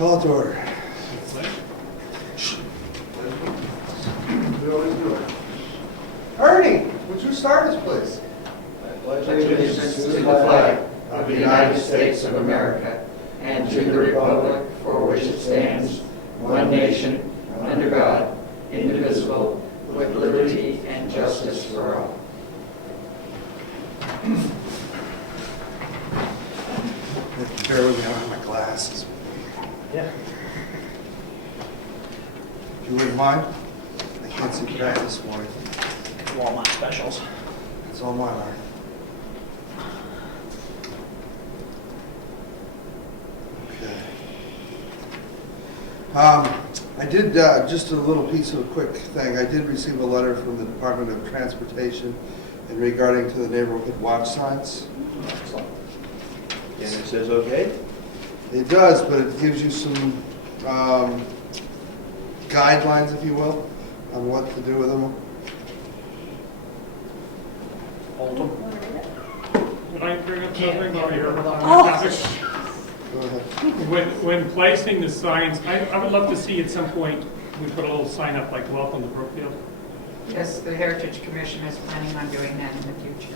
Call it to order. We always do it. Ernie, would you start us, please? Pledge allegiance to the flag of the United States of America and to the republic for which it stands, one nation, under God, indivisible, with liberty and justice for all. Bear with me, I don't have my glasses. Yeah. If you wouldn't mind, I can't see crap this morning. Walmart specials. It's all mine, Art. Okay. I did, just a little piece of a quick thing. I did receive a letter from the Department of Transportation in regarding to the neighborhood watch signs. Excellent. And it says okay? It does, but it gives you some guidelines, if you will, on what to do with them. Hold them. Can I bring up something while you're on the Oh. topic? Go ahead. When placing the signs, I would love to see at some point, we put a little sign up like welcome to Brookfield. Yes, the Heritage Commission is planning on doing that in the future.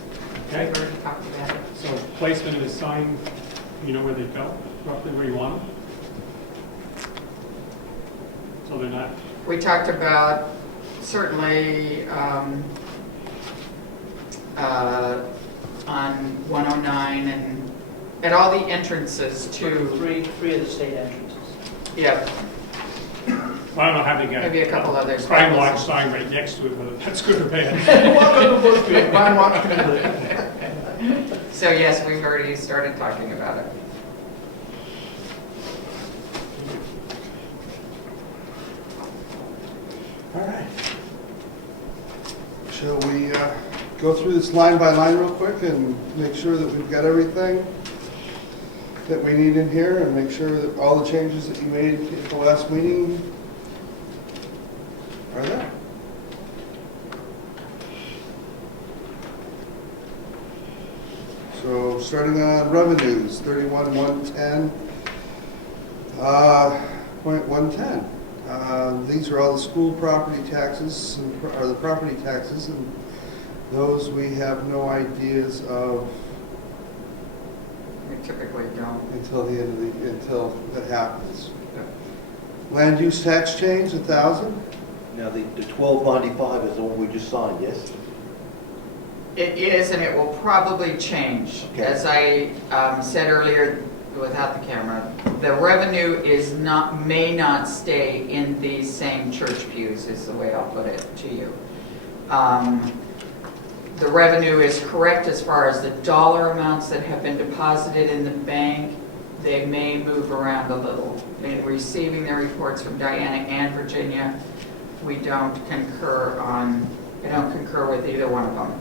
Okay. We've already talked about it. So placement of the sign, you know where they go, roughly where you want them? So they're not, We talked about certainly on 109 and at all the entrances to, Three of the state entrances. yeah, I don't know how they got. maybe a couple others. Crime watch sign right next to it, whether that's good or bad. So yes, we've already started talking about it. All right. Shall we go through this line by line real quick and make sure that we've got everything that we need in here and make sure that all the changes that you made at the last meeting are there? So starting on revenues, 31,110, .110. These are all the school property taxes, or the property taxes, and those we have no ideas of We typically don't. until the end of until that happens. Land use tax change, 1,000. Now, the 1295 is the one we just signed, yes? It is, and it will probably change. Okay. As I said earlier, without the camera, the revenue may not stay in these same church pews, is the way I'll put it to you. The revenue is correct as far as the dollar amounts that have been deposited in the bank. They may move around a little. In receiving the reports from Diana and Virginia, I don't concur with either one of them.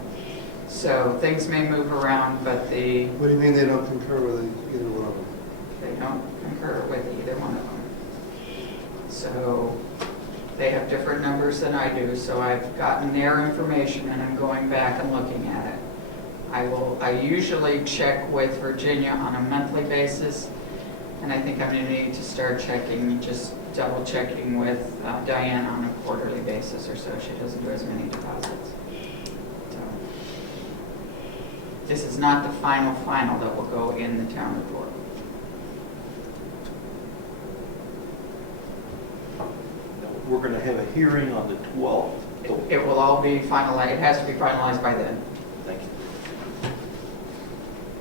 So things may move around, but What do you mean they don't concur with either one of them? they don't concur with either one of them. So they have different numbers than I do, so I've gotten their information and I'm going back and looking at it. I usually check with Virginia on a monthly basis, and I think I'm going to need to start checking, just double checking with Diane on a quarterly basis or so. She doesn't do as many deposits. So this is not the final that will go in the town report. We're going to have a hearing on the 12th. It will all be finalized. It has to be finalized by then. Thank you.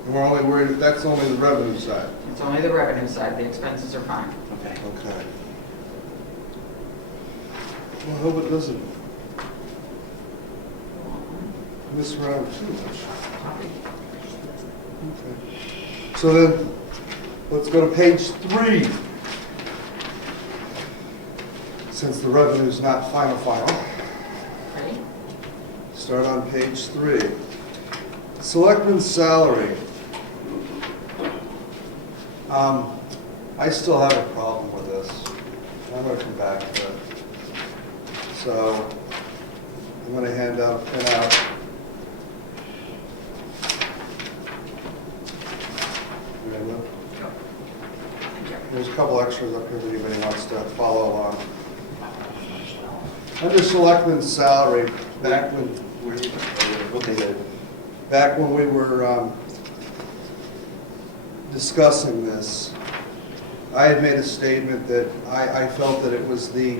And we're only worried, that's only the revenue side. It's only the revenue side. The expenses are fine. Okay. Okay. Well, I hope it doesn't miss around too much. Okay. So then, let's go to page 3. Since the revenue's not final, Ready? start on page 3. Selectmen's salary. I still have a problem with this. I'm going to come back to it. So I'm going to hand out a printout. Remember? Thank you. There's a couple extras up here if anybody wants to follow along. Under selectmen's salary, back when we were discussing this, I had made a statement that I felt that it was the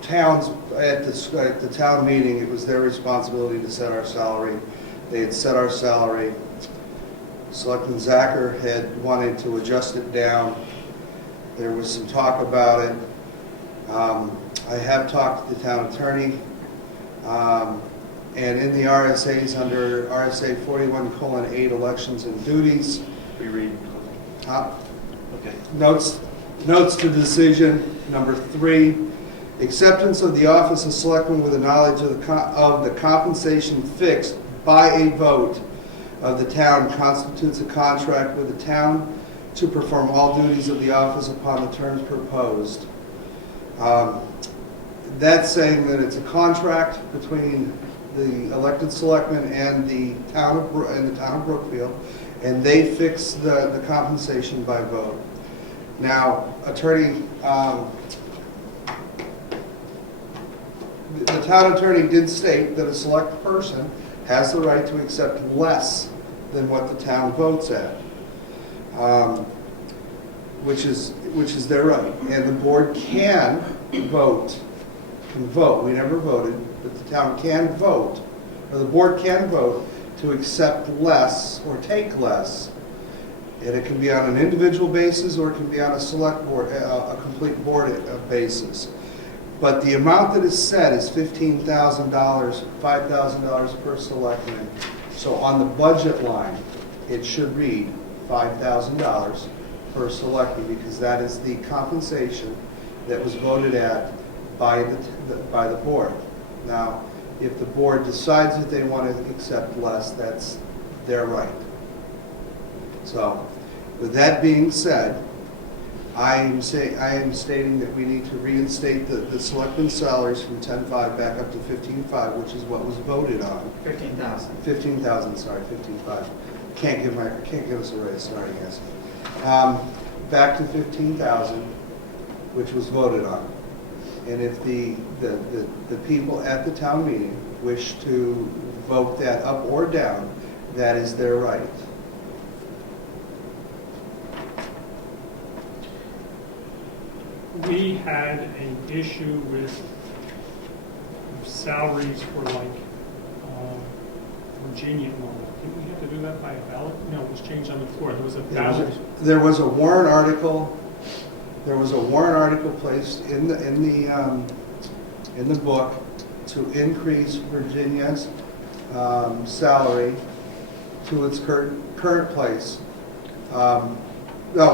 towns, at the town meeting, it was their responsibility to set our salary. They had set our salary. Selectman Zacher had wanted to adjust it down. There was some talk about it. I have talked to the town attorney, and in the RSAs, under RSA 41:8, elections and duties, Reread. Okay. notes to decision, number 3, acceptance of the office of selectman with the knowledge of the compensation fixed by a vote of the town constitutes a contract with the town to perform all duties of the office upon the terms proposed. That's saying that it's a contract between the elected selectmen and the town of Brookfield, and they fix the compensation by vote. Now, attorney, the town attorney did state that a select person has the right to accept less than what the town votes at, which is their right. And the board can vote. We never voted, but the town can vote, or the board can vote to accept less or take less. And it can be on an individual basis, or it can be on a select board, a complete board basis. But the amount that is set is $15,000, $5,000 per selectman. So on the budget line, it should read $5,000 per selectman, because that is the compensation that was voted at by the board. Now, if the board decides that they want to accept less, that's their right. So, with that being said, I am stating that we need to reinstate the selectmen's salaries from 10.5 back up to 15.5, which is what was voted on. 15,000. 15,000, sorry, 15.5. Can't give us a raise, sorry guys. Back to 15,000, which was voted on. And if the people at the town meeting wish to vote that up or down, that is their right. We had an issue with salaries for like Virginia and all that. Didn't we have to do that by a ballot? No, it was changed on the floor. There was a ballot. There was a warrant article. There was a warrant article placed in the book to increase Virginia's salary to its current place. No,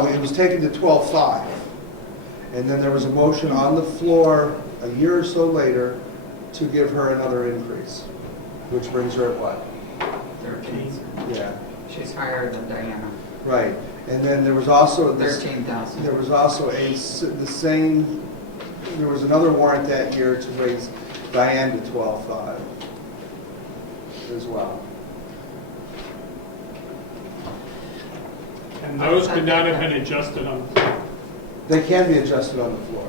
it was taken to 12.5. And then there was a motion on the floor a year or so later to give her another increase, which brings her at what? 13. Yeah, She's higher than Diana. right. And then there was also 13,000. there was also there was another warrant that year to raise Diane to 12.5 as well. And those could not have been adjusted on the floor. They can be adjusted on the floor.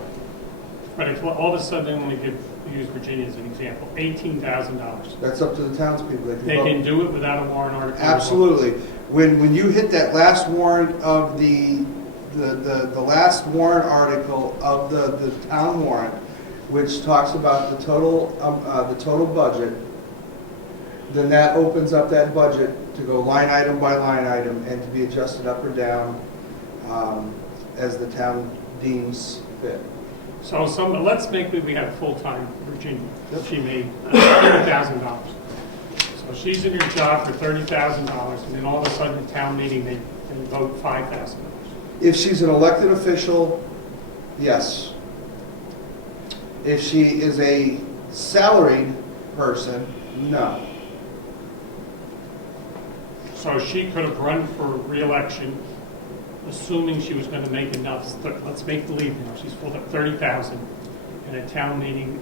But if all of a sudden they want to use Virginia as an example, $18,000. That's up to the townspeople. They vote. can do it without a warrant article. Absolutely. When you hit that last warrant of the last warrant article of the town warrant, which talks about the total budget, then that opens up that budget to go line item by line item and to be adjusted up or down as the town deems fit. So let's make that we have full-time Virginia. Yep. She made $30,000. So she's in her job for $30,000, and then all of a sudden, at town meeting, they vote $5,000. If she's an elected official, yes. If she is a salaried person, no. So she could have run for re-election, assuming she was going to make enough. Let's make believe now she's pulled up 30,000, and at town meeting,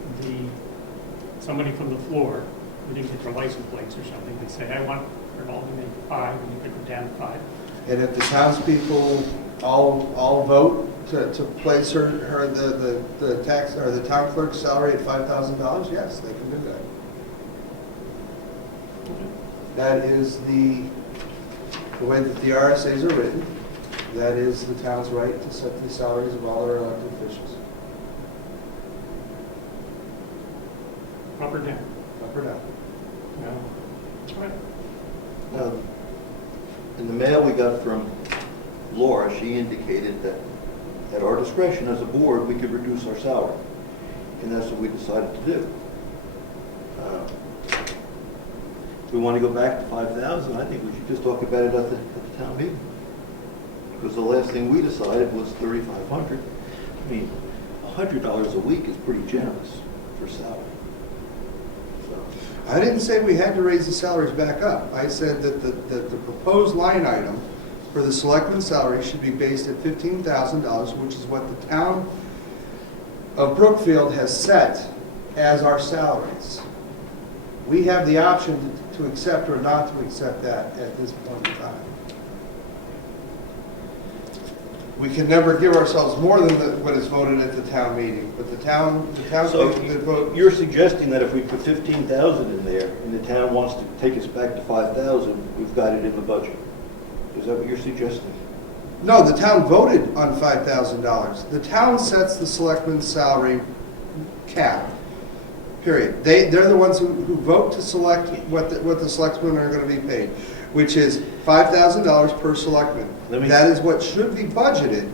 somebody from the floor who didn't get their license plates or something, they say, I want her to only make 5, and you could go down to 5. And if the townspeople all vote to place the tax, or the town clerk's salary at $5,000? Yes, they can do that. That is the way that the RSAs are written. That is the town's right to set the salaries of all their elected officials. Up or down? Up or down. No. All right. Now, in the mail we got from Laura, she indicated that at our discretion as a board, we could reduce our salary. And that's what we decided to do. If we want to go back to 5,000, I think we should just talk about it at the town meeting. Because the last thing we decided was 3,500. I mean, $100 a week is pretty generous for salary. So, I didn't say we had to raise the salaries back up. I said that the proposed line item for the selectman's salary should be based at $15,000, which is what the town of Brookfield has set as our salaries. We have the option to accept or not to accept that at this point in time. We can never give ourselves more than what is voted at the town meeting, but the town So vote. you're suggesting that if we put 15,000 in there and the town wants to take us back to 5,000, we've got it in the budget? Is that what you're suggesting? No, the town voted on $5,000. The town sets the selectman's salary cap, period. They're the ones who vote to select what the selectmen are going to be paid, which is $5,000 per selectman. That is what should be budgeted.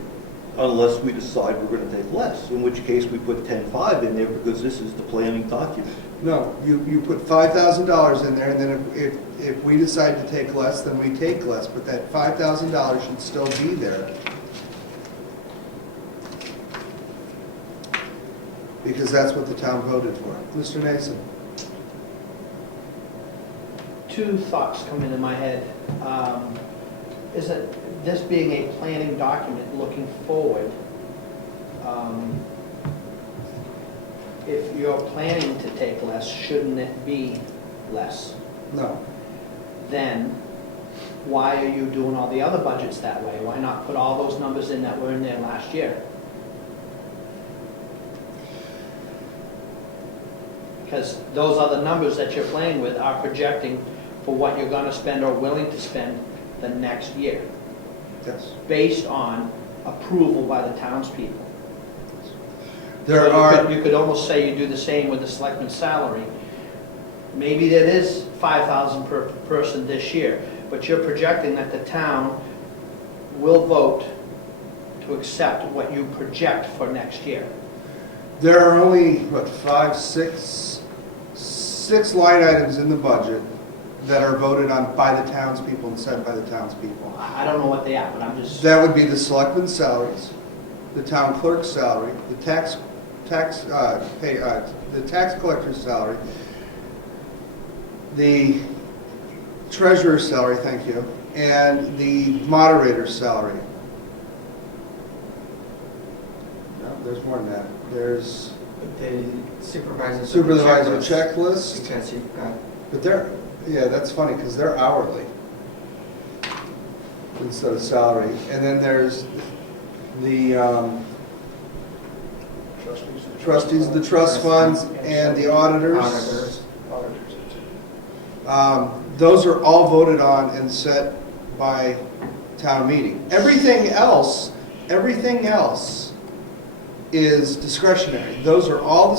Unless we decide we're going to take less, in which case we put 10.5 in there because this is the planning document. No, you put $5,000 in there, and then if we decide to take less, then we take less, but that $5,000 should still be there. Because that's what the town voted for. Mr. Nason? Two thoughts come into my head. Is that this being a planning document looking forward, if you're planning to take less, shouldn't it be less? No. Then why are you doing all the other budgets that way? Why not put all those numbers in that were in there last year? Because those other numbers that you're playing with are projecting for what you're going to spend or willing to spend the next year, Yes. based on approval by the townspeople. There So are, you could almost say you do the same with the selectman's salary. Maybe that is 5,000 per person this year, but you're projecting that the town will vote to accept what you project for next year. there are only, what, six line items in the budget that are voted on by the townspeople and set by the townspeople. I don't know what they are, but I'm just, That would be the selectmen's salaries, the town clerk's salary, the tax collector's salary, the treasurer's salary, thank you, and the moderator's salary. No, there's more than that. There's The supervisor. checklist, Because you've got, but they're, yeah, that's funny, because they're hourly instead of salary. And then there's the trustees, the trust funds, and the auditors. Those are all voted on and set by town meeting. Everything else is discretionary. Those are all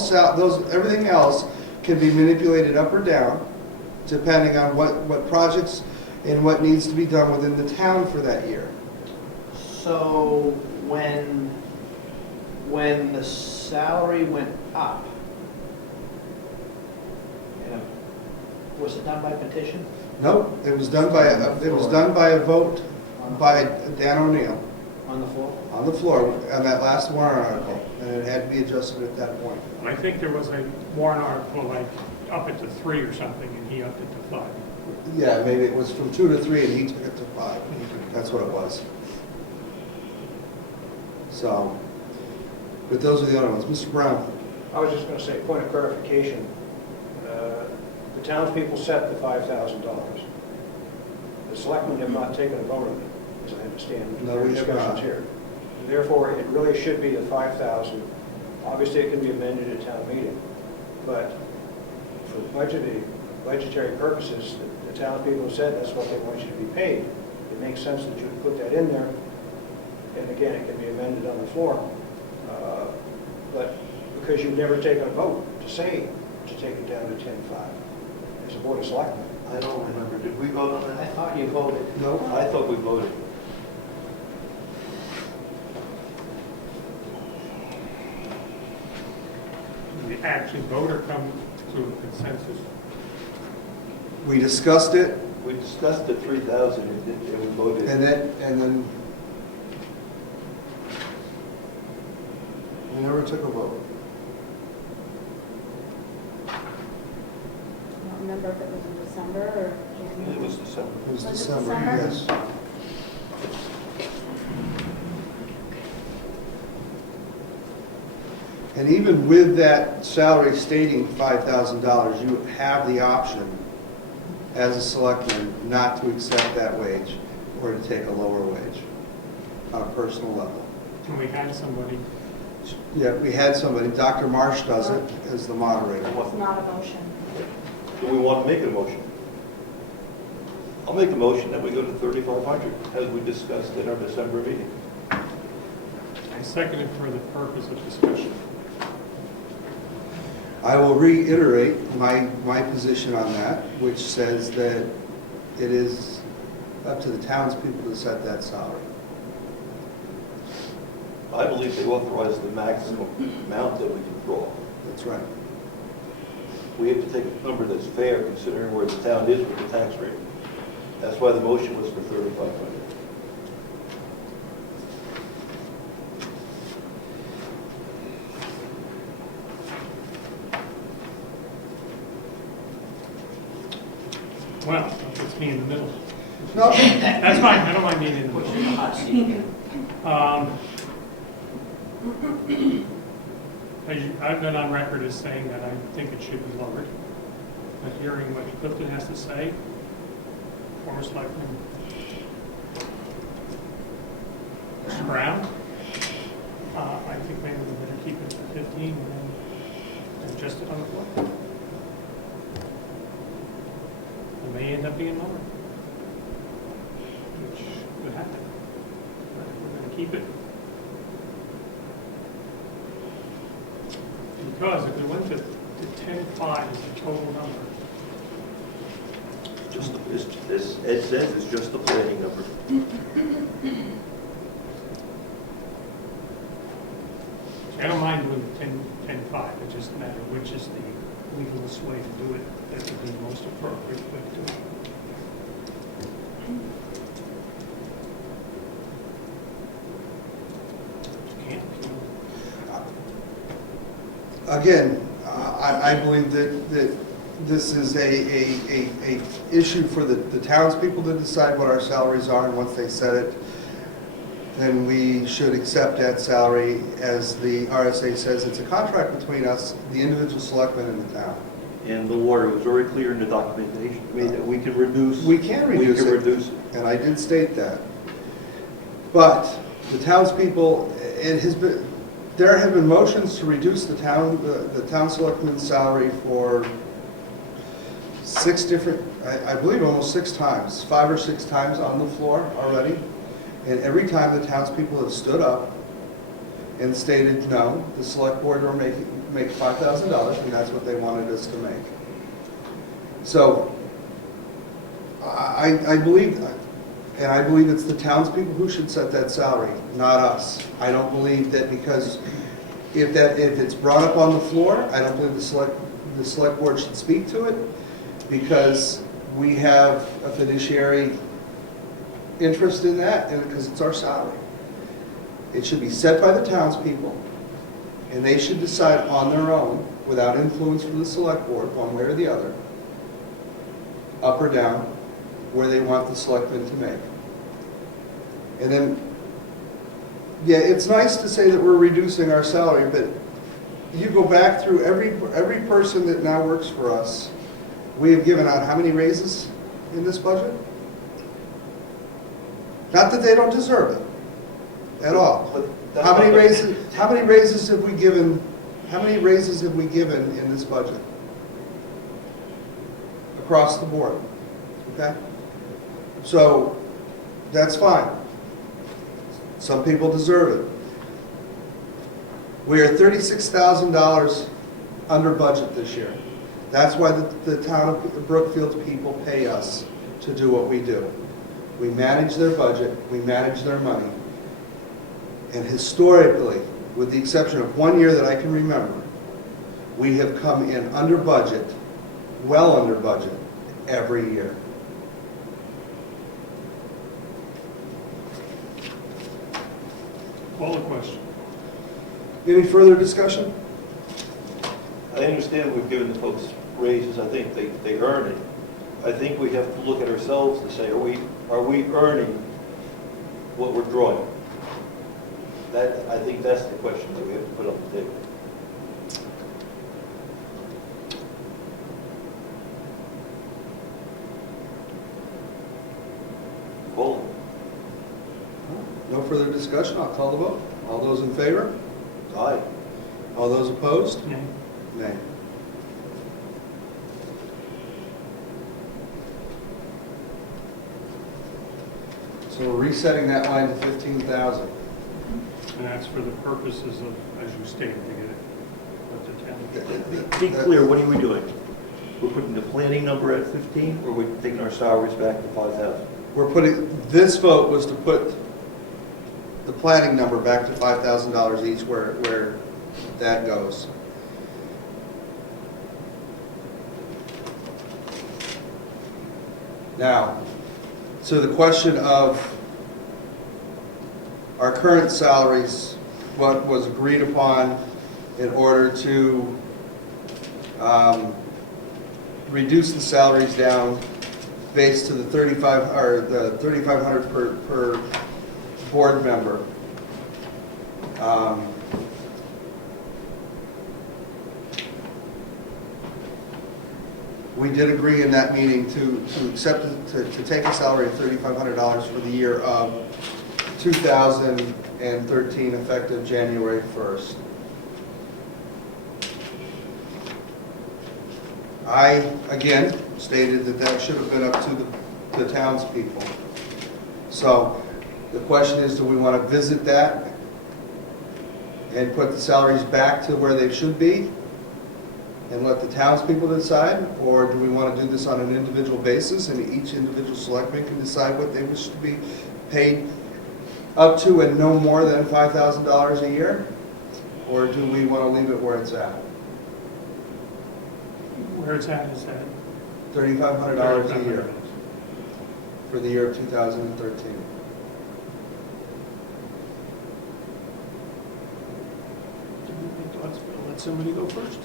everything else can be manipulated up or down, depending on what projects and what needs to be done within the town for that year. so when the salary went up, was it done by petition? No, it was done by a vote by Dan O'Neill On the floor? on the floor on that last warrant article, and it had to be adjusted at that point. I think there was a warrant article like up it to 3 or something, and he upped it to 5. Yeah, maybe it was from 2 to 3 and he took it to 5. That's what it was. So, but those are the other ones. Mr. Brown? I was just going to say, point of clarification, the townspeople set the $5,000. The selectmen have not taken a vote on it. as I understand No, your we have discussions not. here. Therefore, it really should be the 5,000. Obviously, it can be amended at town meeting, but for budgetary purposes, the town people have said that's what they want you to be paid. It makes sense that you would put that in there, and again, it can be amended on the floor. But because you've never taken a vote to say to take it down to 10.5 as a board of selectmen. I don't remember, did we vote on I that? thought you voted. No, I thought we voted. We actually vote or come to a consensus? we discussed it, We discussed the 3,000 and we voted. and then we never took a vote. I don't remember if it was in December or January. It was December. It was Was it December, December? yes. And even with that salary stating $5,000, you have the option as a selectman not to accept that wage or to take a lower wage on a personal level. Can we have somebody, Yeah, we had somebody, Dr. Marsh does it as the moderator. It's not a motion. Do we want to make a motion? I'll make a motion that we go to 3,500 as we discussed in our December meeting. I second it for the purpose of discussion. I will reiterate my position on that, which says that it is up to the townspeople to set that salary. I believe they authorized the maximum amount that we can draw. That's right. We have to take a number that's fair considering where the town is with the tax rate. That's why the motion was for 3,500. Well, that puts me in the middle. No, That's fine, I don't mind being in the Puts middle. you in the hot seat again. I've been on record as saying that I think it should be lowered. But hearing what Clifton has to say, former selectman Mr. Brown, I think maybe we better keep it at 15 and adjust it on the floor. It may end up being lower, which would happen. But we're going to keep it. Because if we went to 10.5 as the total number, Just, as Ed says, it's just the planning number. I don't mind doing 10.5, it just matters which is the legalest way to do it, that would be the most appropriate way to do it. You can't, again, I believe that this is a issue for the townspeople to decide what our salaries are, and once they set it, then we should accept that salary. As the RSA says, it's a contract between us, the individual selectmen, and the town. And the water was very clear in the documentation to me that we can reduce. We can reduce it, and I did state that. But the townspeople, there have been motions to reduce the town selectman's salary for 6 different, I believe almost 6 times, 5 or 6 times on the floor already. And every time the townspeople have stood up and stated, no, the select board will make $5,000, and that's what they wanted us to make. So I believe, and I believe it's the townspeople who should set that salary, not us. I don't believe that because if it's brought up on the floor, I don't believe the select board should speak to it, because we have a fiduciary interest in that, and because it's our salary. It should be set by the townspeople, and they should decide on their own, without influence from the select board, one way or the other, up or down, where they want the selectmen to make. And then, yeah, it's nice to say that we're reducing our salary, but you go back through every person that now works for us, we have given out how many raises in this budget? Not that they don't deserve it, at all. But that's How many not- raises have we given, in this budget? Across the board, okay? So, that's fine. Some people deserve it. We are $36,000 under budget this year. That's why the town of Brookfield people pay us to do what we do. We manage their budget, we manage their money. And historically, with the exception of 1 year that I can remember, we have come in under budget, well under budget, every year. Call the question. Any further discussion? I understand we've given the folks raises, I think they earn it. I think we have to look at ourselves to say, are we earning what we're drawing? I think that's the question that we have to put on the table. Hold No further discussion, I'll call the vote. All those in favor? it. Aye. All those opposed? Nay. Nay. So we're resetting that line to 15,000. And that's for the purposes of, as you stated, to get it, what the town. Be clear, what are we doing? We're putting the planning number at 15, or we're taking our salaries back to 5,000? We're putting, this vote was to put the planning number back to $5,000 each where that goes. Now, so the question of our current salaries, what was agreed upon in order to reduce the salaries down based to the 3,500 per board member. We did agree in that meeting to accept, to take a salary of $3,500 for the year of 2013, effective January 1st. I, again, stated that that should have been up to the townspeople. So the question is, do we want to visit that and put the salaries back to where they should be and let the townspeople decide? Or do we want to do this on an individual basis and each individual selectman can decide what they wish to be paid up to and no more than $5,000 a year? Or do we want to leave it where it's at? Where it's at is that. $3,500 a year for the year of 2013. Let's let somebody go first.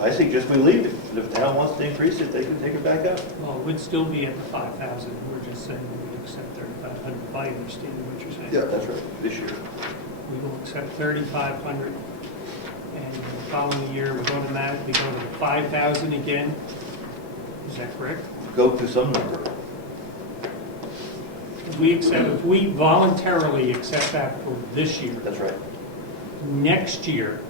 I suggest we leave it. If the town wants to increase it, they can take it back up. Well, it would still be at the 5,000. We're just saying we would accept 3,500. If I understand what you're saying. Yeah. That's right, this year. We will accept 3,500, and the following year, we automatically go to 5,000 again. Is that correct? Go to some number. If we voluntarily accept that for this year, That's right. next year,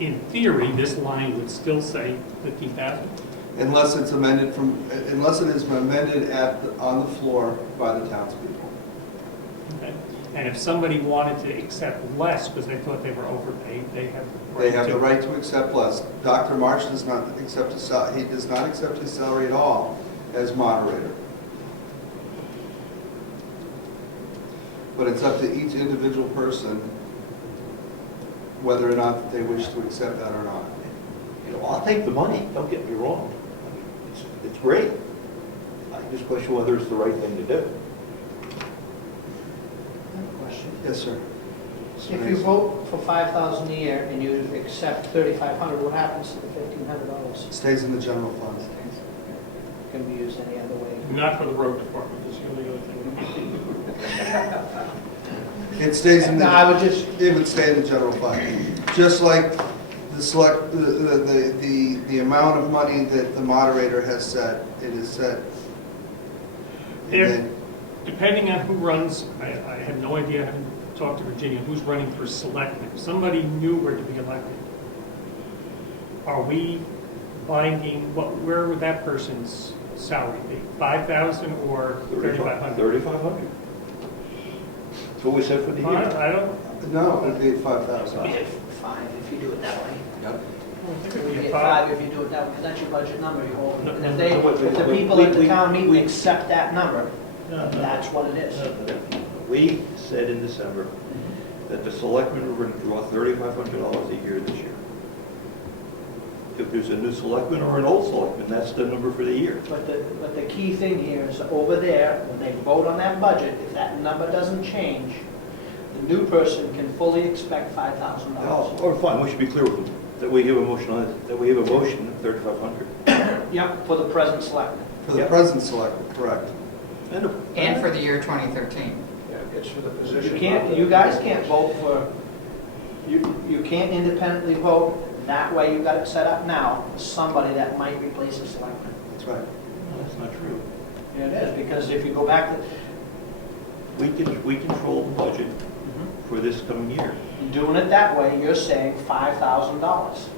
in theory, this line would still say 15,000. Unless it's amended unless it is amended on the floor by the townspeople. Okay? And if somebody wanted to accept less because they thought they were overpaid, they have the right They have to. the right to accept less. Dr. March does not accept his salary, he does not accept his salary at all as moderator. But it's up to each individual person whether or not they wish to accept that or not. You know, I'll take the money, don't get me wrong. I mean, it's great. I just question whether it's the right thing to do. Question. Yes, sir. If you vote for 5,000 a year and you accept 3,500, what happens to the $1,500? It stays in the general fund. Can be used any other way. Not for the road department, that's the only other thing. It stays in No, I would just, it would stay in the general fund. Just like the amount of money that the moderator has set, it is set. And If- then depending on who runs, I have no idea, I haven't talked to Virginia, who's running for selectmen. If somebody new were to be elected, are we binding, where would that person's salary be? 5,000 or 3,500? 3,500. That's what we said for the year. I don't, No, it'd be We 5,000. get 5 if you do it that way. I don't think it We would be get 5. 5 if you do it that way, because that's your budget number you hold. No, And no, if they, no, if the but people at the we- town meeting we- accept that number, No, no. that's what it is. We said in December that the selectmen were going to draw $3,500 a year this year. If there's a new selectman or an old selectman, that's the number for the year. But the key thing here is over there, when they vote on that budget, if that number doesn't change, the new person can fully expect $5,000. Oh, fine, we should be clear with them, that we have a motion on it, that we have a motion of 3,500. Yep, for the present selectman. For the Yep. present selectman, correct. And for the year 2013. Yeah, it's for the position. You guys can't vote for, you can't independently vote. That way you got it set up now for somebody that might replace a selectman. That's right. No, that's not true. Yeah, it is, because if you go back to, We control the budget for this coming year. doing it that way, you're saying $5,000.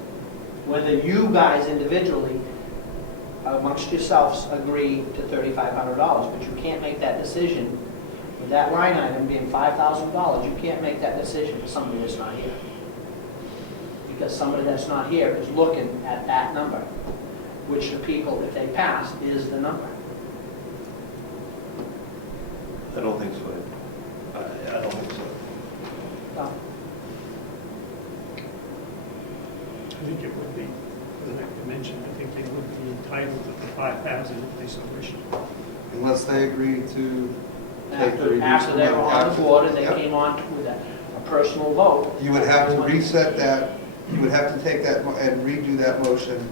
Whether you guys individually amongst yourselves agree to $3,500, but you can't make that decision with that line item being $5,000. You can't make that decision for somebody that's not here. Because somebody that's not here is looking at that number, which the people, if they pass, is the number. I don't think so. I don't think so. So, I think it would be, like I mentioned, I think they would be entitled to the 5,000 if they so wish. Unless they agree to take the reduced After they were amount. on the board and they Yep. came on with a personal vote. You would have to reset that, you would have to take that and redo that motion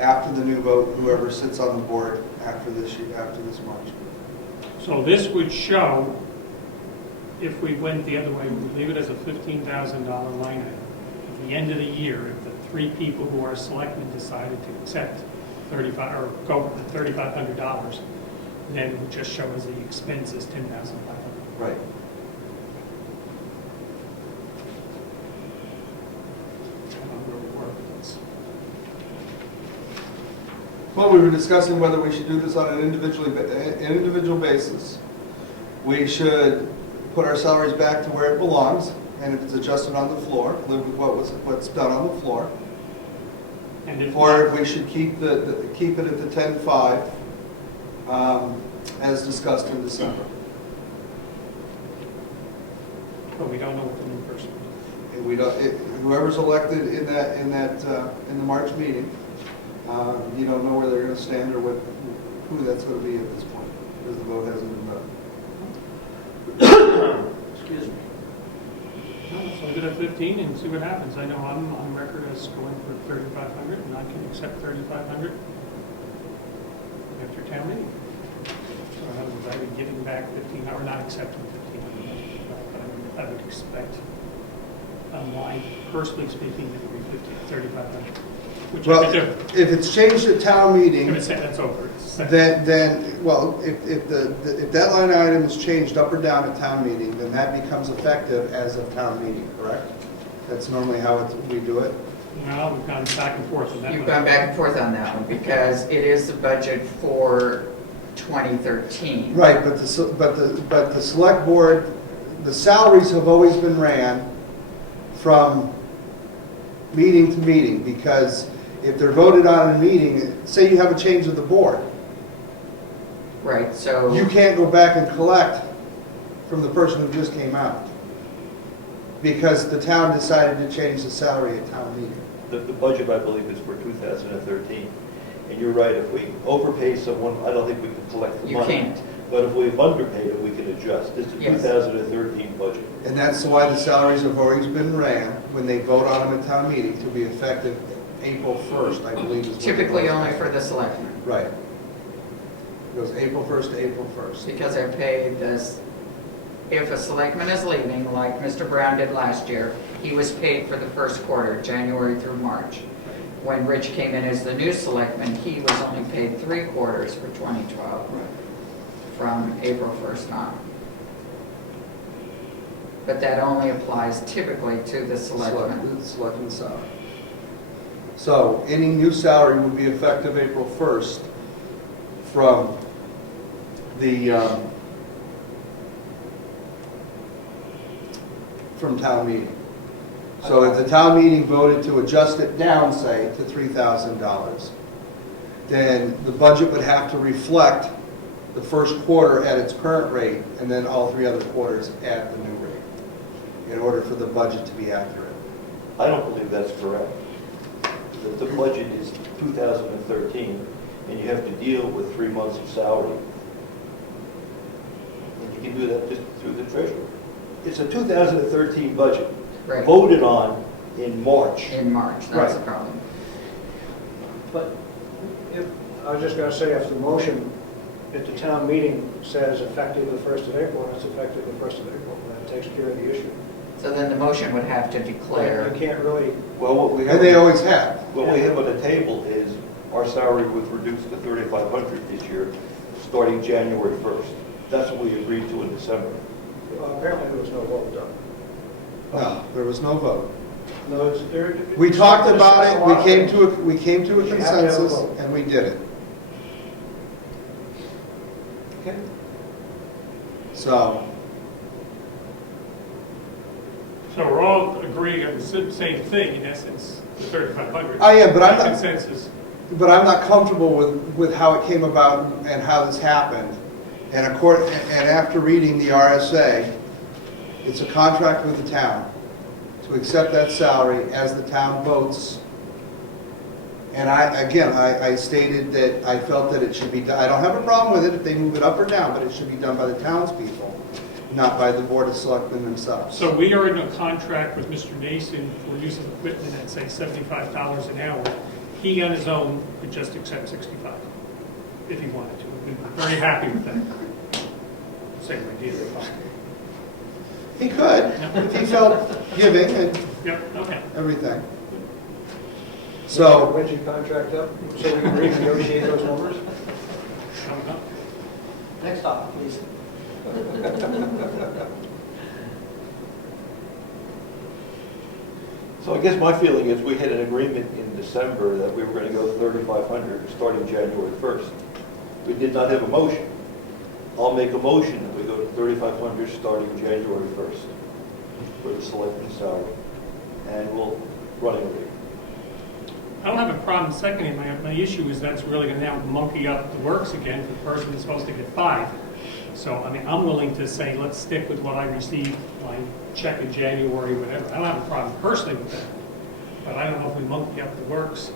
after the new vote, whoever sits on the board after this year, after this March. So this would show, if we went the other way, we would leave it as a $15,000 line item. At the end of the year, if the 3 people who are selectmen decided to accept 35, or go with the $3,500, then it would just show as the expense is $10,500. Right. Well, we were discussing whether we should do this on an individual basis. We should put our salaries back to where it belongs, and if it's adjusted on the floor, live with what's done on the floor. And if Or if we should keep keep it at the 10.5, as discussed in December. But we don't know what the new person is. And we don't, whoever's elected in the March meeting, you don't know where they're gonna stand or who that's gonna be at this point, because the vote hasn't been done. Excuse me. No, so leave it at 15 and see what happens. I know I'm on record as going for 3,500, and I can accept 3,500 after town meeting. So in other words, I would give him back 1,500, or not accepting 1,500, but I would expect, on my, personally speaking, it would be 3,500, which I Well, could do. if it's changed at town meeting, If it's set, that's over. It's set. then, well, if that line item is changed up or down at town meeting, then that becomes effective as of town meeting, correct? That's normally how we do it? No, we've gone back and forth on that You've one. gone back and forth on that one because it is the budget for 2013. Right, but the select board, the salaries have always been ran from meeting to meeting, because if they're voted on in a meeting, say you have a change of the board, Right, so. you can't go back and collect from the person who just came out, because the town decided to change the salary at town meeting. The budget, I believe, is for 2013. And you're right, if we overpay someone, I don't think we can collect the You money. can't. But if we've underpaid it, we can adjust. It's a Yes. 2013 budget. And that's why the salaries have always been ran, when they vote on them at town meeting, to be effective April 1st, I believe is what it Typically was. only for the selectmen, Right. It goes April 1st to April 1st. because I pay this, if a selectman is leaving, like Mr. Brown did last year, he was paid for the first quarter, January through March. When Rich came in as the new selectman, he was only paid 3 quarters for 2012. from April 1st on. But that only applies typically to the selectmen. Selectmen salary. So any new salary would be effective April 1st from the, from town meeting. So if the town meeting voted to adjust it down, say, to $3,000, then the budget would have to reflect the first quarter at its current rate, and then all 3 other quarters at the new rate, in order for the budget to be accurate. I don't believe that's correct. The budget is 2013, and you have to deal with 3 months of salary. And you can do that just through the treasurer. It's a 2013 budget, Right. voted on in March. In March, that's the Right. problem. But if, I was just gonna say, if the motion at the town meeting says effective the 1st of April, and it's effective the 1st of April, that takes care of the issue. So then the motion would have to declare, You can't really, Well, what we have, And they always have. what we have on the table is our salary was reduced to 3,500 this year, starting January 1st. That's what we agreed to in December. apparently there was no vote done. No, there was no vote. No, it's, there. We talked about it, we came to. to we came to a You have to have a consensus, vote. and we did it. Okay. So, So we're all agreeing on the same thing, in essence, the 3,500. I am, but I'm not- Consensus. but I'm not comfortable with how it came about and how this happened. And after reading the RSA, it's a contract with the town to accept that salary as the town votes. And I stated that I felt that it should be done. I don't have a problem with it if they move it up or down, but it should be done by the townspeople, not by the Board of Selectmen themselves. So we are in a contract with Mr. Nason for use of equipment at, say, $75 an hour. He on his own could just accept 65 if he wanted to. We'd be very happy with that. Same idea. He could, if he felt giving and Yep, okay. everything. So, When's your contract up, so we can renegotiate those numbers? I don't know. Next topic, please. So I guess my feeling is we had an agreement in December that we were going to go 3,500 starting January 1st. We did not have a motion. I'll make a motion that we go to 3,500 starting January 1st for the selectmen's salary. And we'll run it. I don't have a problem seconding. My issue is that's really going to now monkey up the works again for the person that's supposed to get 5. So, I mean, I'm willing to say, let's stick with what I received, my check in January, whatever. I don't have a problem personally with that. But I don't know if we monkey up the works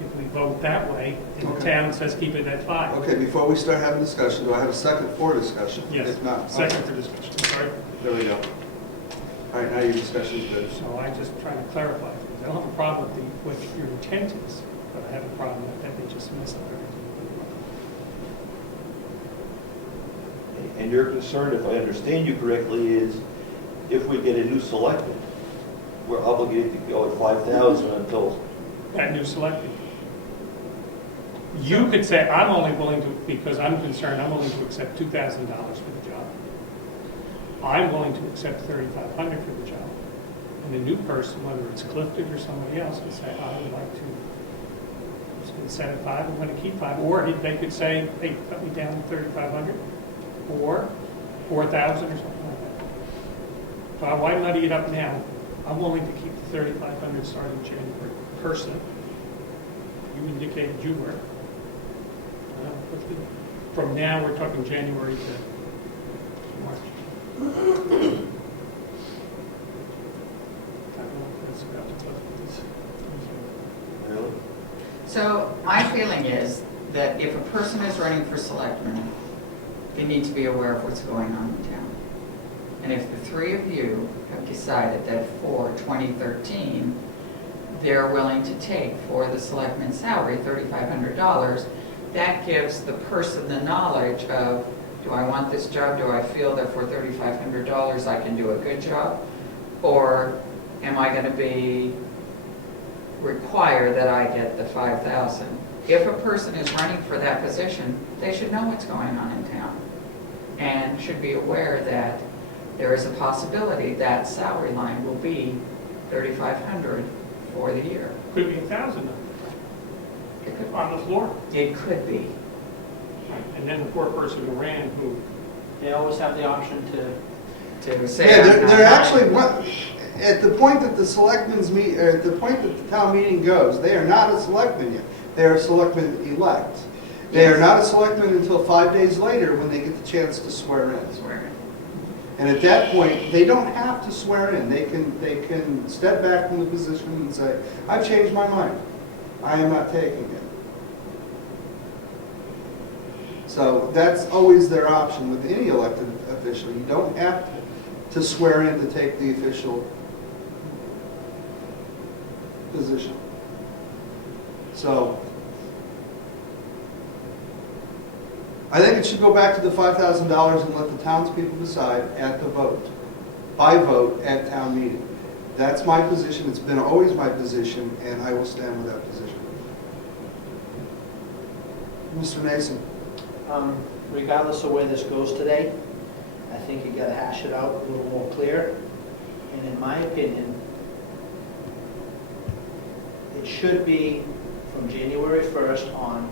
if we vote that way, and the Okay. town says keep it at 5. okay, before we start having discussion, do I have a second for discussion? Yes, If not, second for discussion, sorry. there we go. All right, now your discussion's good. So I'm just trying to clarify things. I don't have a problem with what your intent is, but I have a problem with that they just messed up everything. And your concern, if I understand you correctly, is if we get a new selectman, we're obligated to go at 5,000 until, That new selected. You could say, I'm only willing to, because I'm concerned, I'm willing to accept $2,000 for the job. I'm willing to accept $3,500 for the job. And the new person, whether it's Clifton or somebody else, would say, I would like to, instead of 5, I'm going to keep 5. Or they could say, hey, cut me down to 3,500, or 4,000 or something like that. So why muddy it up now? I'm willing to keep the 3,500 starting January personally. You indicated you were. From now, we're talking January to March. I don't know if that's about the Clifton's. really? so my feeling is that if a person is running for selectman, they need to be aware of what's going on in town. And if the 3 of you have decided that for 2013, they're willing to take for the selectman's salary $3,500, that gives the person the knowledge of, do I want this job? Do I feel that for $3,500 I can do a good job? Or am I going to be required that I get the $5,000? If a person is running for that position, they should know what's going on in town. and should be aware that there is a possibility that salary line will be 3,500 for the year. Could be 1,000 on the floor. It could be. And then the poor person who ran, who, They always have the option To say. Yeah, I'm they're not- actually, at the point that the selectmen's meet, or at the point that the town meeting goes, they are not a selectman yet. They are a selectman-elect. They are not a selectman until 5 days later when they get the chance to swear in. Swear. And at that point, they don't have to swear in. They can step back from the position and say, I've changed my mind. I am not taking it. So that's always their option with any elected official. You don't have to swear in to take the official position. So I think it should go back to the $5,000 and let the townspeople decide at the vote, by vote at town meeting. That's my position. It's been always my position, and I will stand with that position. Mr. Nason. Regardless of where this goes today, I think you gotta hash it out a little more clear. And in my opinion, it should be from January 1st on,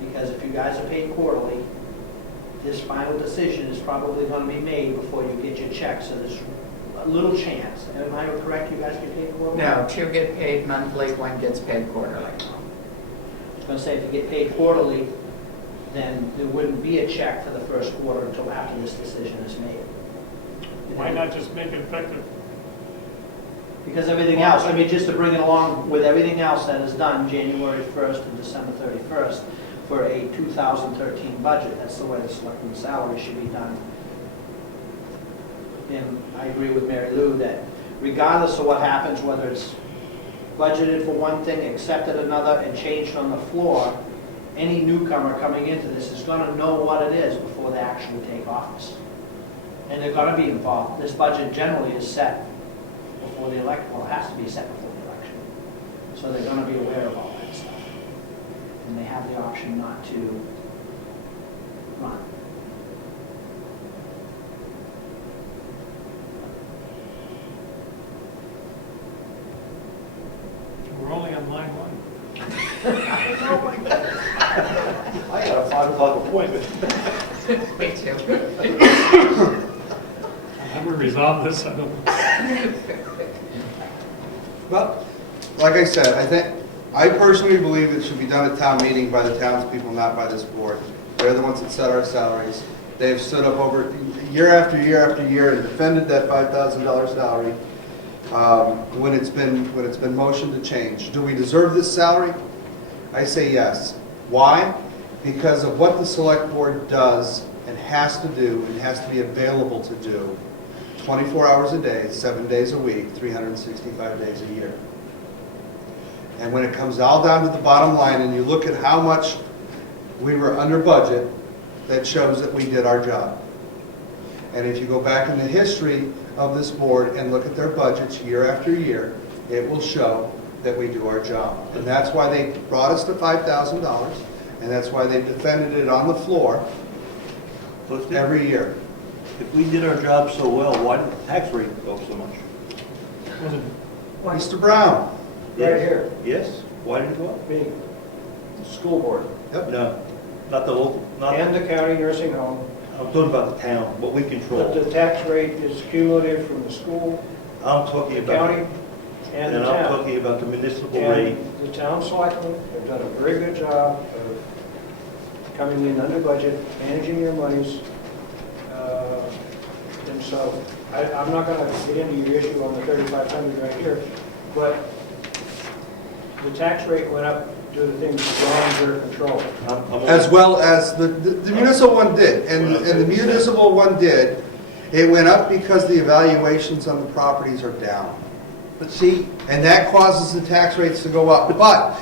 because if you guys are paid quarterly, this final decision is probably gonna be made before you get your check, so there's a little chance. Am I correct, you guys get paid quarterly? No, two get paid monthly, one gets paid quarterly. I was gonna say, if you get paid quarterly, then there wouldn't be a check for the first quarter until after this decision is made. why not just make it effective? Because everything else, I mean, just to bring it along with everything else that is done January 1st to December 31st for a 2013 budget, that's the way the selectmen's salary should be done. And I agree with Mary Lou that regardless of what happens, whether it's budgeted for one thing, accepted another, and changed on the floor, any newcomer coming into this is going to know what it is before they actually take office. And they're going to be involved. This budget generally is set before the election, well, it has to be set before the election. So they're going to be aware of all that stuff. And they have the option not to run. We're only on line one. I got a 5 o'clock appointment. Me too. How do we resolve this? I don't know. Well, like I said, I personally believe it should be done at town meeting by the townspeople, not by this board. They're the ones that set our salaries. They've stood up over year after year after year and defended that $5,000 salary when it's been motioned to change. Do we deserve this salary? I say yes. Why? Because of what the select board does and has to do and has to be available to do 24 hours a day, 7 days a week, 365 days a year. And when it comes all down to the bottom line and you look at how much we were under budget, that shows that we did our job. And if you go back in the history of this board and look at their budgets year after year, it will show that we do our job. And that's why they brought us to $5,000, and that's why they defended it on the floor every year. If we did our job so well, why did the tax rate go up so much? Wasn't Mr. Brown? Right here, Yes, why did it go up? me, school board, No, not the local, and the county nursing home. I'm talking about the town, what we But control. the tax rate is cumulative from the school, I'm talking the about, county, and the and I'm town. talking about the municipal rate. And the town selectmen have done a very good job of coming in under budget, managing their monies. And so, I'm not gonna get into your issue on the 3,500 right here, but the tax rate went up due to things beyond their control. As well as the municipal one did, and the municipal one did. It went up because the evaluations on the properties are down. But see, And that causes the tax rates to go up. But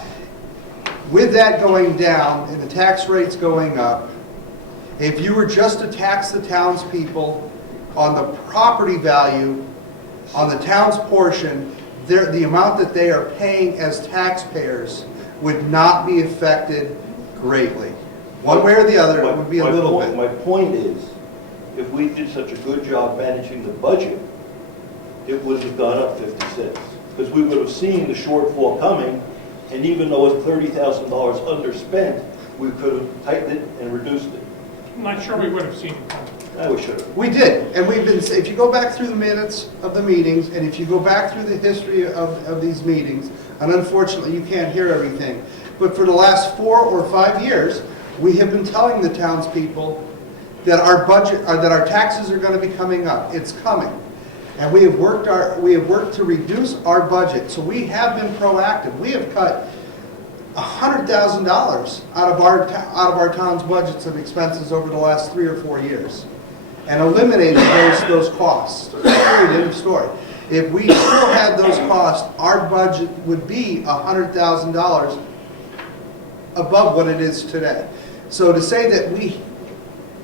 with that going down and the tax rates going up, if you were just to tax the townspeople on the property value, on the town's portion, the amount that they are paying as taxpayers would not be affected greatly. One way or the other, it would be a My little point- bit. My point is, if we did such a good job managing the budget, it wouldn't have gone up 50 cents. Because we would have seen the shortfall coming, and even though it's $30,000 underspent, we could have tightened it and reduced it. I'm not sure we would have seen it coming. We should have. We did, and we've been, if you go back through the minutes of the meetings, and if you go back through the history of these meetings, and unfortunately, you can't hear everything, but for the last 4 or 5 years, we have been telling the townspeople that our budget, that our taxes are gonna be coming up. It's coming. And we have worked to reduce our budget, so we have been proactive. We have cut $100,000 out of our town's budgets and expenses over the last 3 or 4 years, and eliminated those costs. Period, end of story. If we still had those costs, our budget would be $100,000 above what it is today. So to say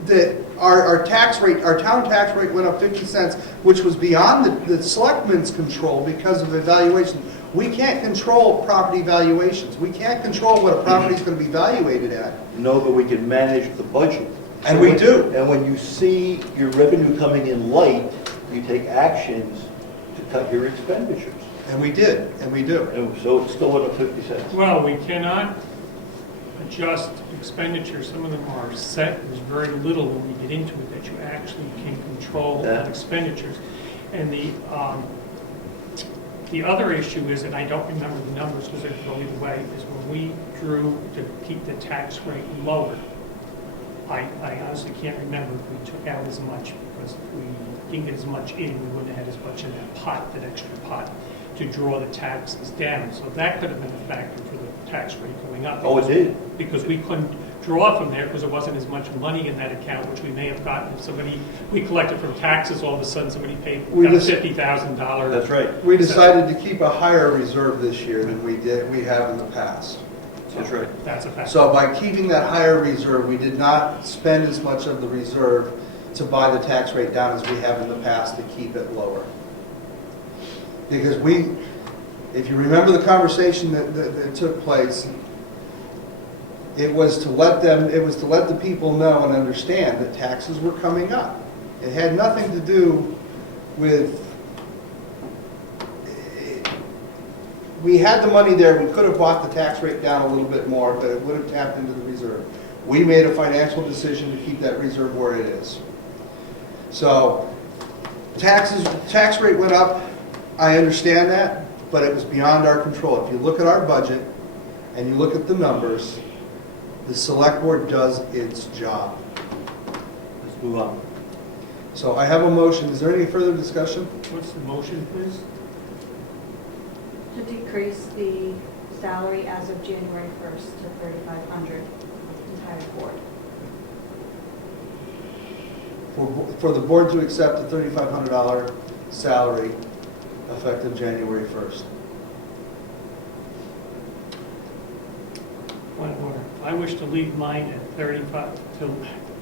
that our tax rate, our town tax rate went up 50 cents, which was beyond the selectmen's control because of evaluation. We can't control property valuations. We can't control what a property is going to be valuated at. No, but we can manage the budget. And we do. And when you see your revenue coming in light, you take actions to cut your expenditures. And we did, and we do. And so it's still went up 50 cents. Well, we cannot adjust expenditures. Some of them are set. There's very little when we get into it that you actually can control Yeah. expenditures. And the other issue is, and I don't remember the numbers because they go either way, is when we drew to keep the tax rate lower, I honestly can't remember if we took out as much, because if we didn't get as much in, we wouldn't have had as much in that pot, that extra pot, to draw the taxes down. So that could have been a factor for the tax rate going up. Oh, it did? Because we couldn't draw from there because there wasn't as much money in that account, which we may have gotten if somebody, we collected from taxes, all of a sudden somebody paid We got a just- $50,000. That's right. We decided to keep a higher reserve this year than we have in the past. That's right. That's a factor. So by keeping that higher reserve, we did not spend as much of the reserve to buy the tax rate down as we have in the past to keep it lower. Because if you remember the conversation that took place, it was to let the people know and understand that taxes were coming up. It had nothing to do with, we had the money there, we could have brought the tax rate down a little bit more, but it would have tapped into the reserve. We made a financial decision to keep that reserve where it is. So, tax rate went up, I understand that, but it was beyond our control. If you look at our budget and you look at the numbers, the select board does its job. Let's move on. So I have a motion. Is there any further discussion? What's the motion, please? To decrease the salary as of January 1st to $3,500, entire board. For the board to accept the $3,500 salary effective January 1st. Point of order. I wish to leave mine at 35, to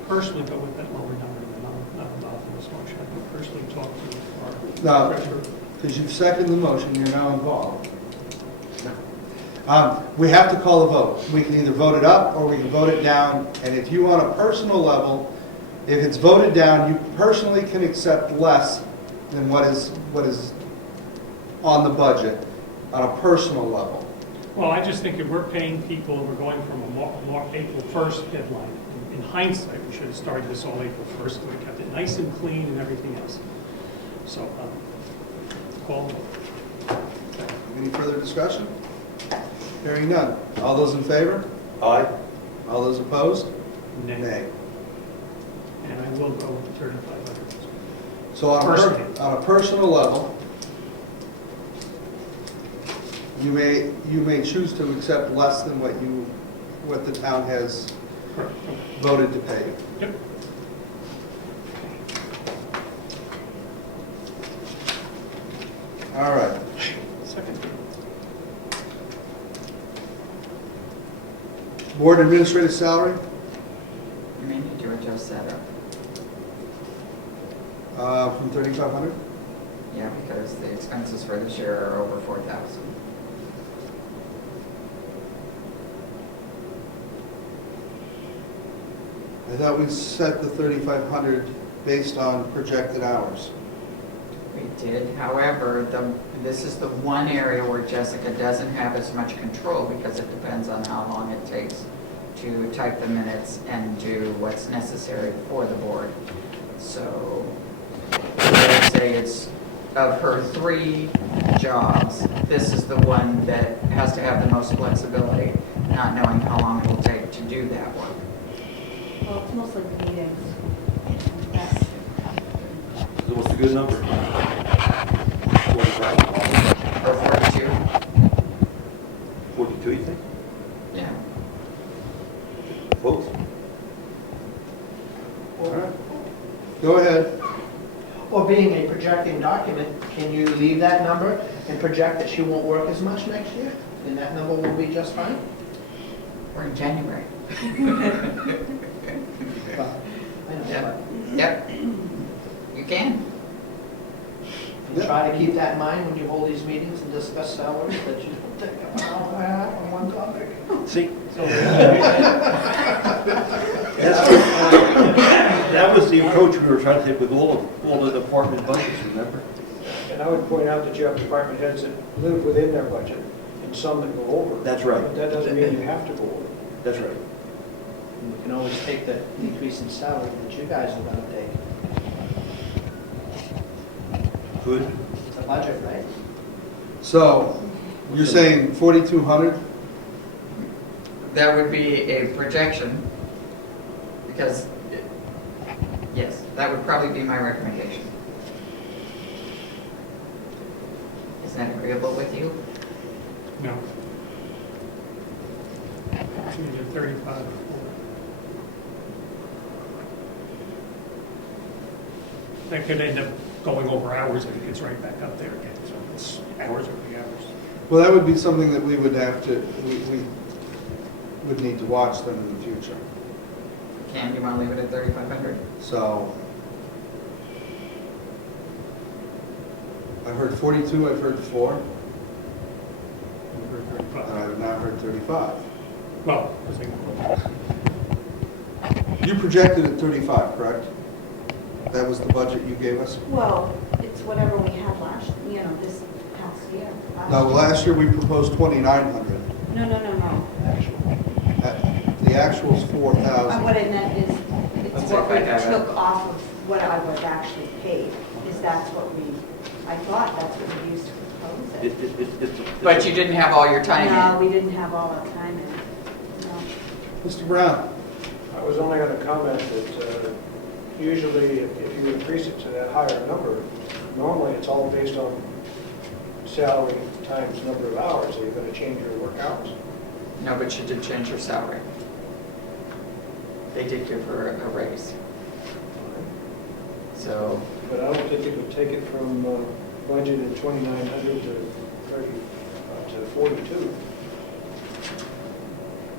personally go with that lower number, and not for this motion. I would personally talk to our No. treasurer. Because you've seconded the motion, you're now involved. We have to call a vote. We can either vote it up or we can vote it down. And if you, on a personal level, if it's voted down, you personally can accept less than what is on the budget on a personal level. Well, I just think if we're paying people, we're going from a April 1st deadline. In hindsight, we should have started this all April 1st, so we kept it nice and clean and everything else. So, call the vote. Any further discussion? Hearing none. All those in favor? Aye. All those opposed? Nay. Nay. And I will go with the 3,500. So on a personal level, you may choose to accept less than what the town has Correct. voted to pay you. Yep. All right. Second. Board administrative salary, You may need to adjust that up. from 3,500. Yeah, because the expenses for this year are over 4,000. I thought we set the 3,500 based on projected hours. We did, however, this is the one area where Jessica doesn't have as much control because it depends on how long it takes to type the minutes and do what's necessary for the board. So I'd say it's, of her 3 jobs, this is the one that has to have the most flexibility, not knowing how long it will take to do that work. Well, it's mostly the meetings. That's- So what's a good number? 45? Or 42? 42, you think? Yeah. Folks? All right. Go ahead. Or being a projecting document, can you leave that number and project that she won't work as much next year? And that number will be just fine? We're in January. Well, I know, Yep. but Yep. You can. you try to keep that in mind when you hold these meetings and discuss salaries, that you don't take up an hour and a half on one topic. See, So, that was the approach we were trying to take with all the department budgets, remember? And I would point out that you have department heads that live within their budget and some that go over. That's right. But that doesn't mean you have to go over. That's right. you can always take the decrease in salary that you guys are gonna take. Good. It's a budget, right? So, you're saying 4,200? That would be a projection, because, yes, that would probably be my recommendation. Is that agreeable with you? No. So you did 35 or 4. That could end up going over hours and it gets right back up there again, so it's hours over the hours. Well, that would be something that we would have to, we would need to watch them in the future. Can you want to leave it at 3,500? So, I've heard 42, I've heard 4, Over and 35. I've not heard 35. Well, I think, You projected at 35, correct? That was the budget you gave us? Well, it's whatever we had this past year. No, last year we proposed 2,900. No. The actual's 4,000. What I meant is, it's Let's what see we if I have it. took off of what I was actually paid, is that's what I thought that's what we used to propose it. But you didn't have all your time No, in. we didn't have all our time in it. No. Mr. Brown? I was only going to comment that usually if you increase it to that higher number, normally it's all based on salary times number of hours. So you're going to change your work hours. No, but you did change your salary. They did give her a raise. So, But I don't think it would take it from budgeted 2,900 to 42.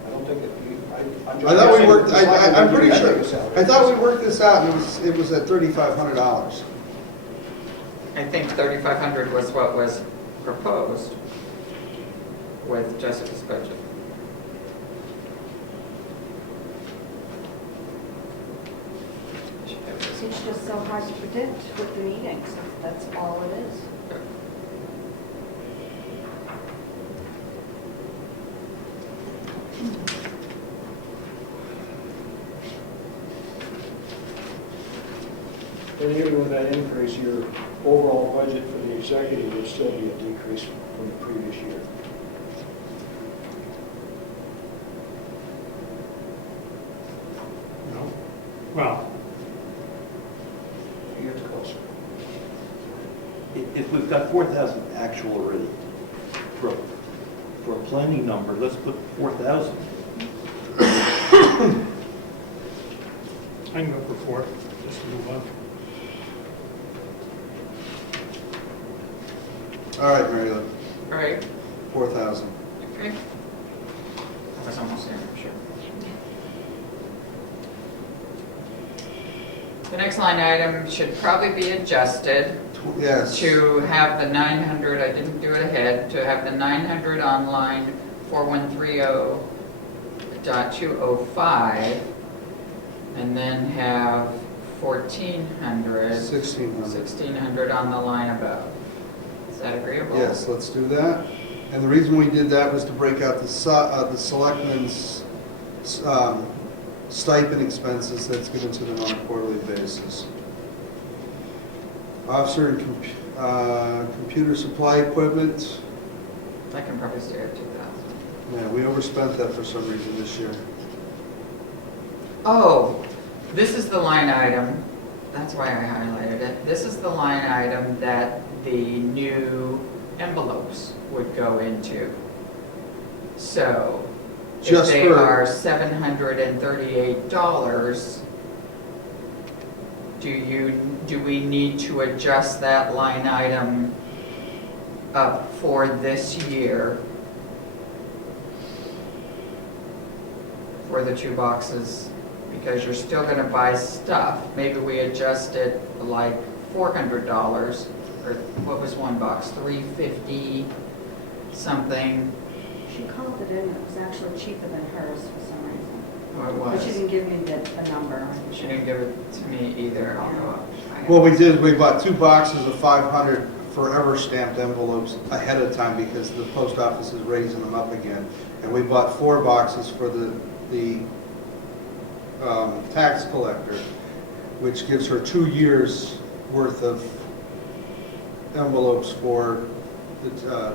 I don't think it. I'm just I thought we guessing. worked, I'm pretty I sure, think it's salary. I thought we worked this out and it was at $3,500. I think 3,500 was what was proposed with Jessica's budget. It's just so hard to predict with the meetings, that's all it is. And even with that increase, your overall budget for the executive would still be a decrease from the previous year. no. Well, It gets closer. If we've got 4,000 actual already, for a planning number, let's put 4,000. I can go for 4, just to move on. All right, Mary Lou, All right? 4,000. Okay. I was almost there, I'm sure. The next line item should probably be adjusted Yes. to have the 900, I didn't do it ahead, to have the 900 on line 4130.205 and then have 1,400, 1,600. 1,600 on the line above. Is that agreeable? Yes, let's do that. And the reason we did that was to break out the selectmen's stipend expenses that's given to them on a quarterly basis. Officer and computer supply equipment, I can probably stay at 2,000. yeah, we overspent that for some reason this year. Oh, this is the line item, that's why I highlighted it. This is the line item that the new envelopes would go into. So, if Just they for- are $738, do we need to adjust that line item up for this year? For the 2 boxes? Because you're still gonna buy stuff. Maybe we adjust it like $400, or what was one box, $350 something? She called it in, it was actually cheaper than hers for some reason. Oh, it But she was. didn't give me the number. She didn't give it to me either, although. What we did, we bought 2 boxes of 500 forever stamped envelopes ahead of time because the post office is raising them up again. And we bought 4 boxes for the tax collector, which gives her 2 years worth of envelopes for the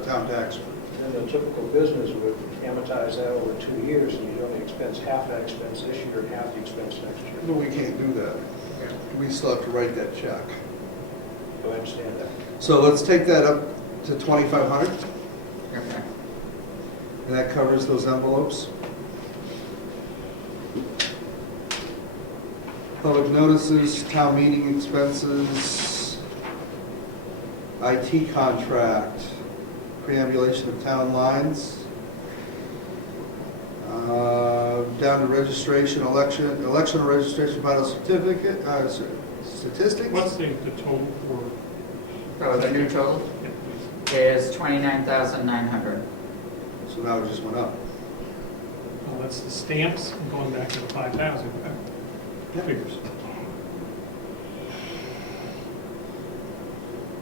town tax. And the typical business would amortize that over 2 years, and you'd only expense half that expense this year and half the expense next year. But we can't do that. We still have to write that check. Do I understand that? So let's take that up to 2,500, Okay. and that covers those envelopes. Public notices, town meeting expenses, IT contract, preambulation of town lines, down to registration, election registration final certificate, statistics. What's the total for? Oh, the new total Yeah, is 29,900. So now it just went up. well, that's the stamps and going back to the 5,000 figures.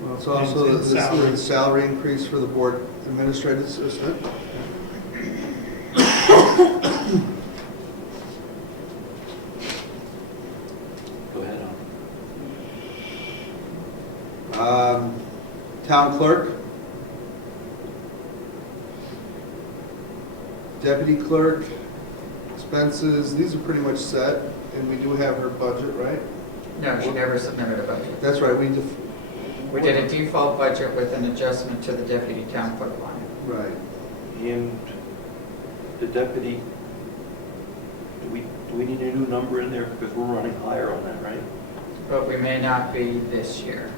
Well, it's also And salary. the salary increase for the board administrative assistant. Go ahead on. Town clerk. Deputy clerk, expenses, these are pretty much set, and we do have her budget, right? No, she never submitted a budget. That's right, we We did a default budget with an adjustment to the deputy town clerk line. right. And the deputy, do we need a new number in there because we're running higher on that, right? But we may not be this year.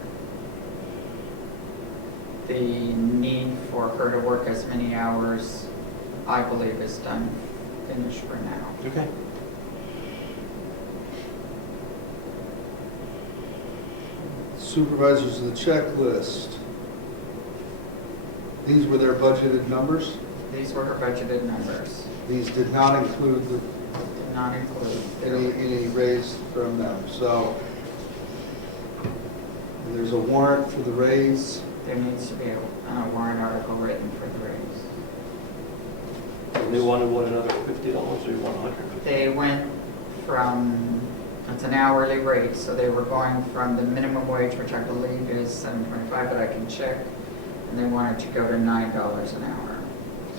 The need for her to work as many hours, I believe, is finished for now. Okay. Supervisors of the checklist. These were their budgeted numbers. These were her budgeted numbers, These did not include did not include. any raise from them, so. And there's a warrant for the raise. There needs to be a warrant article written for the raise. And they wanted, what, another $50 or you want 150? They went from, it's an hourly rate, so they were going from the minimum wage, which I believe is $7.25, but I can check, and they wanted to go to $9 an hour.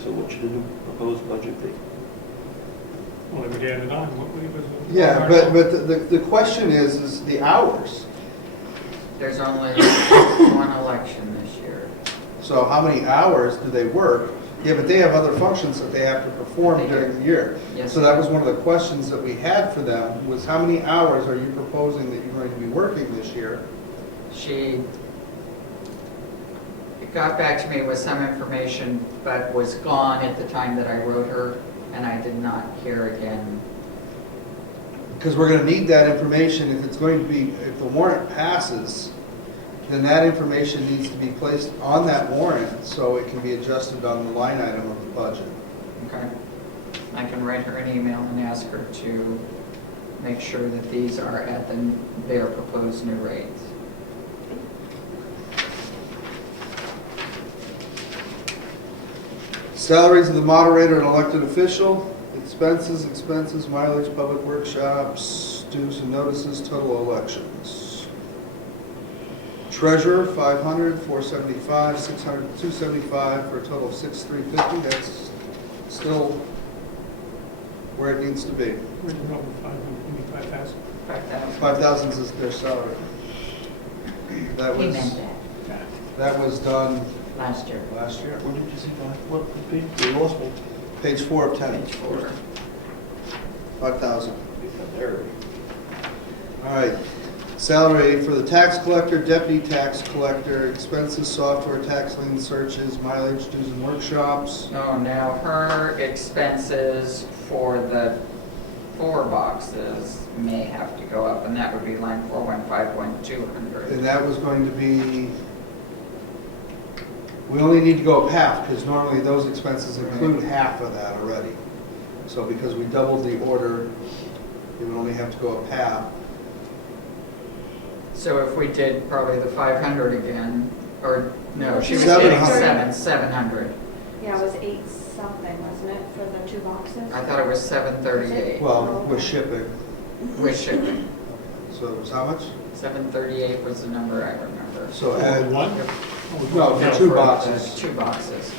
So what should the new proposed budget be? Well, they would add it on, what would it? Yeah, but the question is the hours. There's only one election this year. So how many hours do they work? Yeah, but they have other functions that they have to perform They do. during the year. Yes. So that was one of the questions that we had for them, was how many hours are you proposing that you're going to be working this year? She got back to me with some information, but was gone at the time that I wrote her, and I did not hear again. Because we're going to need that information if it's going to be, if the warrant passes, then that information needs to be placed on that warrant so it can be adjusted on the line item of the budget. Okay? I can write her an email and ask her to make sure that these are at their proposed new rates. Salaries of the moderator and elected official, expenses, mileage, public workshops, dues and notices, total elections. Treasurer, 500, 475, 600, 275, for a total of 6,350. That's still where it needs to be. Where did you go with 5,000? 5,000. 5,000 is their salary. That He was, meant that that was done last year. last year. What did you see, what, you lost me. Page 4 of 10. Page 4. 5,000. There. All right. Salary for the tax collector, deputy tax collector, expenses, software, tax lien searches, mileage, dues and workshops. Oh, now her expenses for the 4 boxes may have to go up, and that would be line 415.200. And that was going to be, we only need to go up half, because normally those expenses include half of that already. So because we doubled the order, it would only have to go up half. So if we did probably the 500 again, or no, she was getting 700. Yeah, it was 8 something, wasn't it, for the 2 boxes? I thought it was 738 Well, with shipping. with shipping. So it was how much? 738 was the number I remember. So Oh, add, one? no, No, for 2 the boxes. 2 boxes.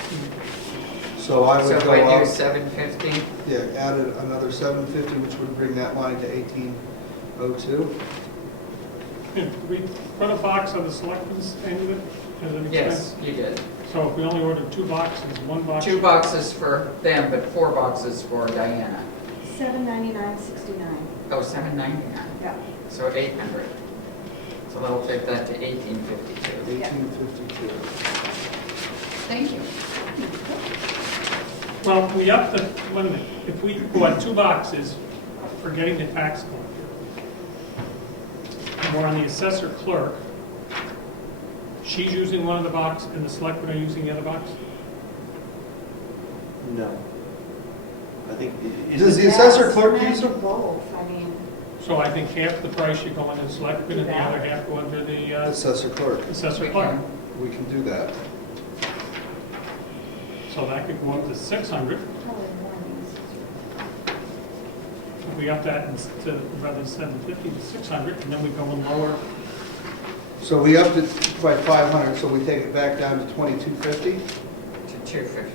So I So would if go we do up, 750, yeah, added another 750, which would bring that line to 1802. Did we put a box on the selectmen's end of it as an expense? yes, you did. So if we only ordered 2 boxes, 1 box. 2 boxes for them, but 4 boxes for Diana. $799.69. Oh, 799. Yeah. So 800. So that'll take that to 1852. 1852. Thank you. Well, we upped the, wait a minute, if we bought 2 boxes for getting the tax collector, and we're on the assessor clerk, she's using one of the box and the selectmen are using the other box? No. I think, Does the assessor Yes, clerk imagine use them? both, I mean, So I think half the price should go under the selectmen and the other half go under the Assessor clerk. assessor We clerk. can. We can do that. So that could go up to 600. probably more than this. If we up that to rather than 750 to 600, and then we go and lower. So we upped it by 500, so we take it back down to 2250? To 250.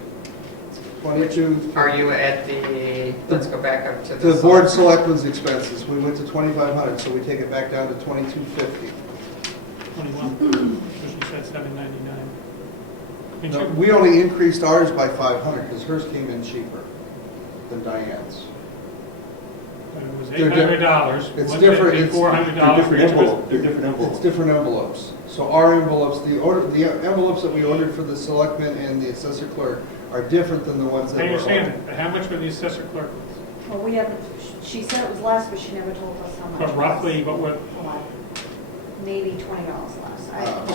22, Are you at the, let's go back up to the the. board selectmen's expenses, we went to 2,500, so we take it back down to 2250. 21, because you said 799. And No, you- we only increased ours by 500, because hers came in cheaper than Diane's. It was They're $800. it's different, it's- $400 for each of us. They're different It's envelopes. different envelopes. So our envelopes, the envelopes that we ordered for the selectmen and the assessor clerk are different than the ones I that were understand ordered. it, but how much for the assessor clerk? Well, we haven't, she said it was less, but she never told us how much. But it was. roughly, what would, Maybe $20 less.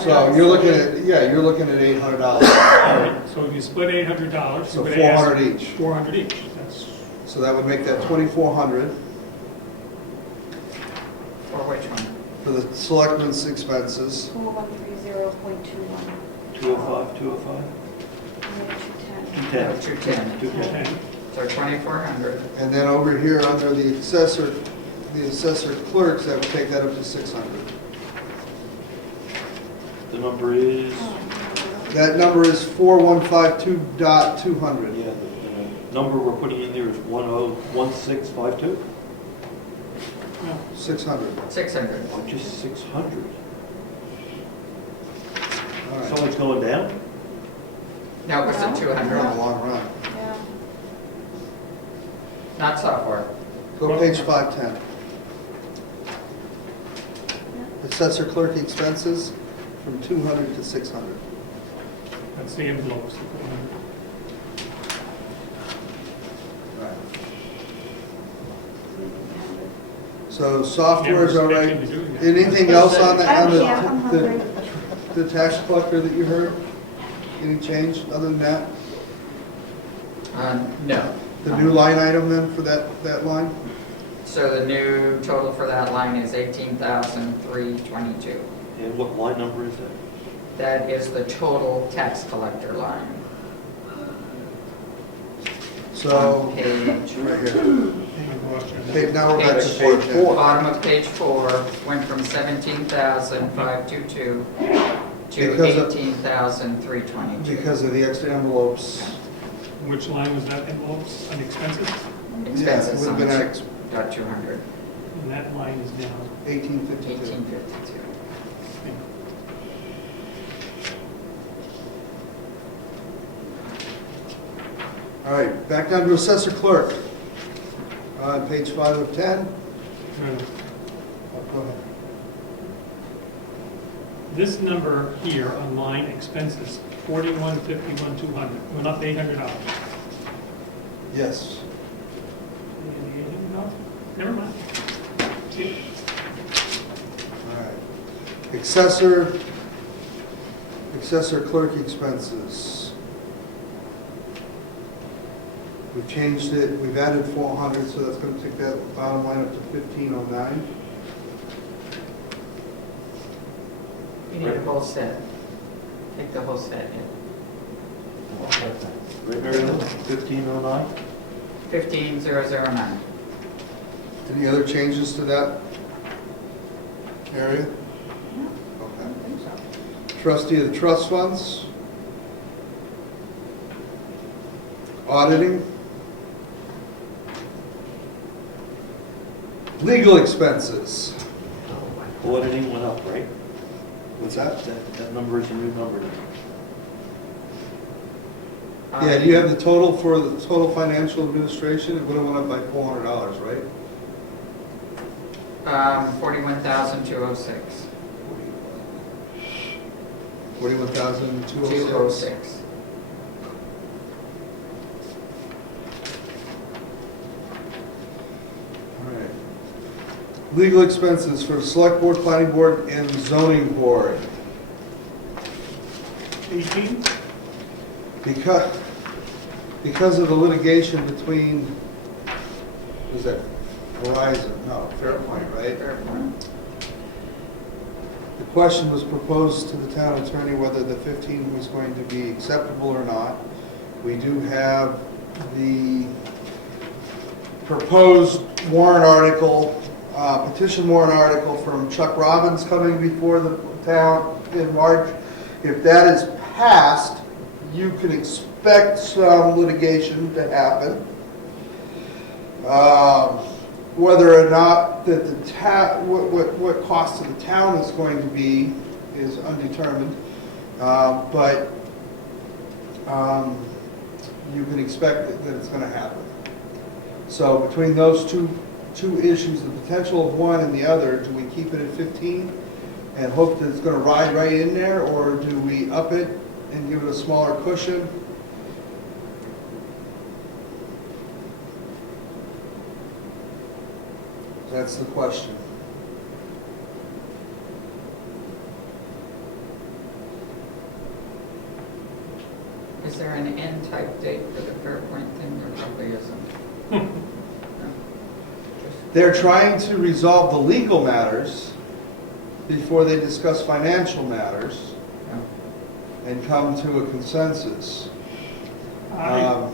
So you're looking at, yeah, you're looking at $800, all right, so if you split $800, so you would ask 400 each. 400 each. That's, So that would make that 2,400 For which one? for the selectmen's expenses. 4130.21. 205, 205? And 210. 210. Oh, 210. 210. So 2,400. And then over here, under the assessor clerks, that would take that up to 600. The number is, That number is 4152.200. yeah, the number we're putting in there is 101652? no, 600. 600. Oh, just 600. All right. So it's going down? No, it was at In 200. the long run. Yeah. Not software. Go page 510. Assessor clerk expenses from 200 to 600. that's the envelopes. Right. So software's all right. Anything else on the, I'm hungry. the tax collector that you heard? Any change other than that? No. The new line item then for that line? So the new total for that line is 18,322. And what line number is that? That is the total tax collector line. So, On page, right here. Hang on, lost your- Okay, now we're back to Page page four. bottom of page 4, went from 17,522 to Because of- 18,322. Because of the extra envelopes. Which line was that, envelopes and expenses? Expenses Yeah, it on would have been got 200, And that line is down. 1852. 1852. All right, back down to assessor clerk. On page 5 of 10. Oh, go ahead. This number here on line expenses, 4151,200, went up $800. Yes. $800? Never mind. See? All right. Assessor clerk expenses. We've changed it, we've added 400, so that's going to take that bottom line up to 1509. You need a whole set. Take the whole set in. Right, Mary Lou? 1509? 15,009. Any other changes to that area? Okay. Trustee of the trust funds. Auditing. Legal expenses. Auditing went up, right? What's that? That number is a new number now. Yeah, do you have the total for the total financial administration? It would have went up by $400, right? 41,206. 41,206. 206. All right. Legal expenses for the select board, planning board, and zoning board. 18? Because of the litigation between, was that Verizon? No, Fairpoint, right? Fair point. The question was proposed to the town attorney whether the 15 was going to be acceptable or not. We do have the proposed warrant article, petition warrant article from Chuck Robbins coming before the town in March. If that is passed, you can expect some litigation to happen. Whether or not that the what cost to the town is going to be is undetermined, but you can expect that it's going to happen. So between those two issues, the potential of one and the other, do we keep it at 15 and hope that it's going to ride right in there, or do we up it and give it a smaller cushion? That's the question. Is there an end type date for the Fairpoint thing? There probably isn't. No. They're trying to resolve the legal matters before they discuss financial matters No. and come to a consensus. I-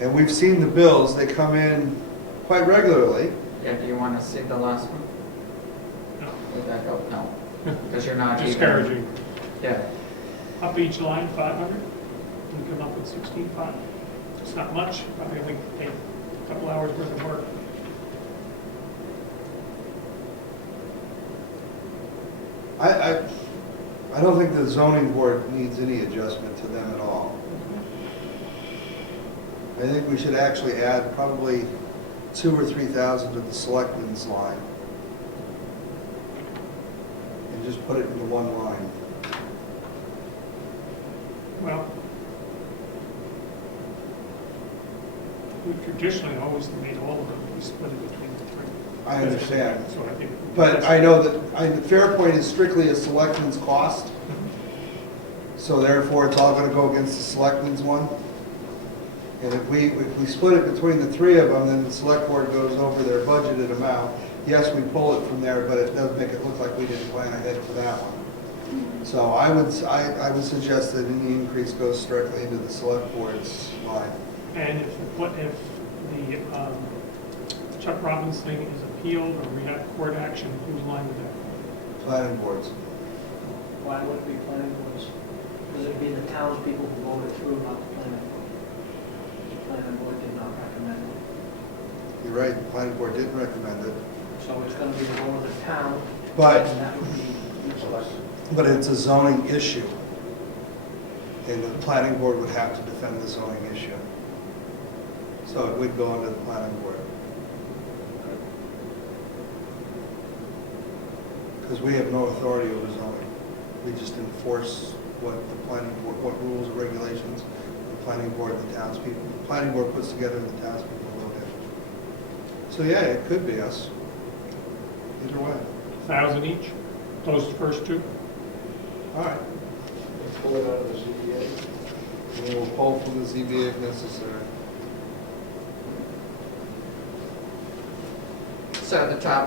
And we've seen the bills, they come in quite regularly. Yeah, do you want to see the last one? No. Would that help? No, because you're not even. Discouraging. Yeah, Up each line, 500, and come up with 16,500. It's not much, probably only take a couple hours worth of work. I don't think the zoning board needs any adjustment to them at all. I think we should actually add probably 2,000 or 3,000 to the selectmen's line. And just put it into one line. Well, we've traditionally always made all of them, we split it between the three. I understand. So I think. But I know that, Fairpoint is strictly a selectman's cost, so therefore it's all gonna go against the selectman's one. And if we split it between the three of them, then the select board goes over their budgeted amount. Yes, we pull it from there, but it does make it look like we didn't plan ahead for that one. So I would suggest that any increase goes directly into the select board's line. And if the Chuck Robbins thing is appealed or we have court action, whose line would that go? Planning boards. Why would it be planning boards? Because it'd be the townspeople who voted through, not the planning board. The planning board did not recommend it. You're right, the planning board didn't recommend it. So it's going to be the vote of the town. But- And that would be selected. But it's a zoning issue. And the planning board would have to defend the zoning issue. So it would go under the planning board. Because we have no authority over zoning. We just enforce what the planning board, what rules and regulations the planning board and the townspeople, the planning board puts together and the townspeople vote in. So yeah, it could be us. Either way. 1,000 each, those first two? All right. Pull it out of the ZBA. And we'll pull from the ZBA if necessary.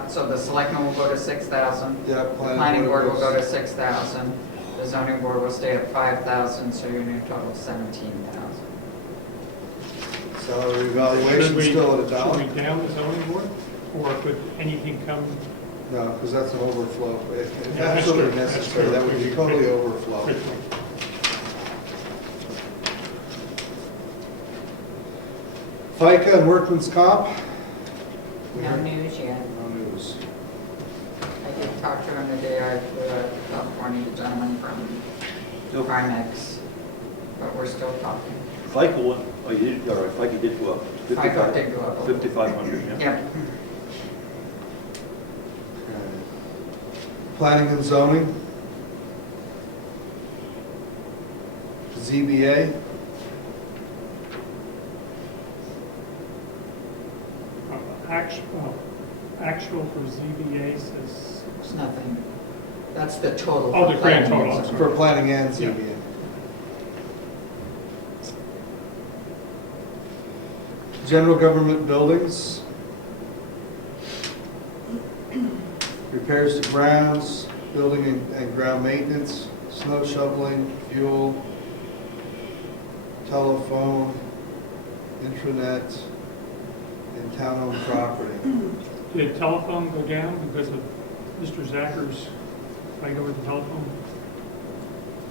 So the selectmen will go to 6,000. Yeah, The planning board will go to goes- 6,000. The zoning board will stay at 5,000, so you're going to total 17,000. Salary evaluation Should we- still at Should $1? we down the zoning board? Or could anything come? No, because that's an overflow. If Yeah, that's absolutely true, that's necessary, true. that would be totally overflow. quickly? FICA and workman's comp? No news yet. No news. I did talk to him the day I flew out to California, the gentleman from Primex, but we're still talking. FICA went, oh, you did, all right, FICA did go up. FICA did go up a little. 5,500, yeah. Yep. Planning and zoning? ZBA? Actual for ZBA says, It's nothing. That's the total. Oh, for the grand planning. total, I'm sorry. For planning and ZBA. General government buildings? Repairs to grounds, building and ground maintenance, snow shoveling, fuel, telephone, intranet, and town-owned property. did telephone go down because of Mr. Zacker's fight over the telephone?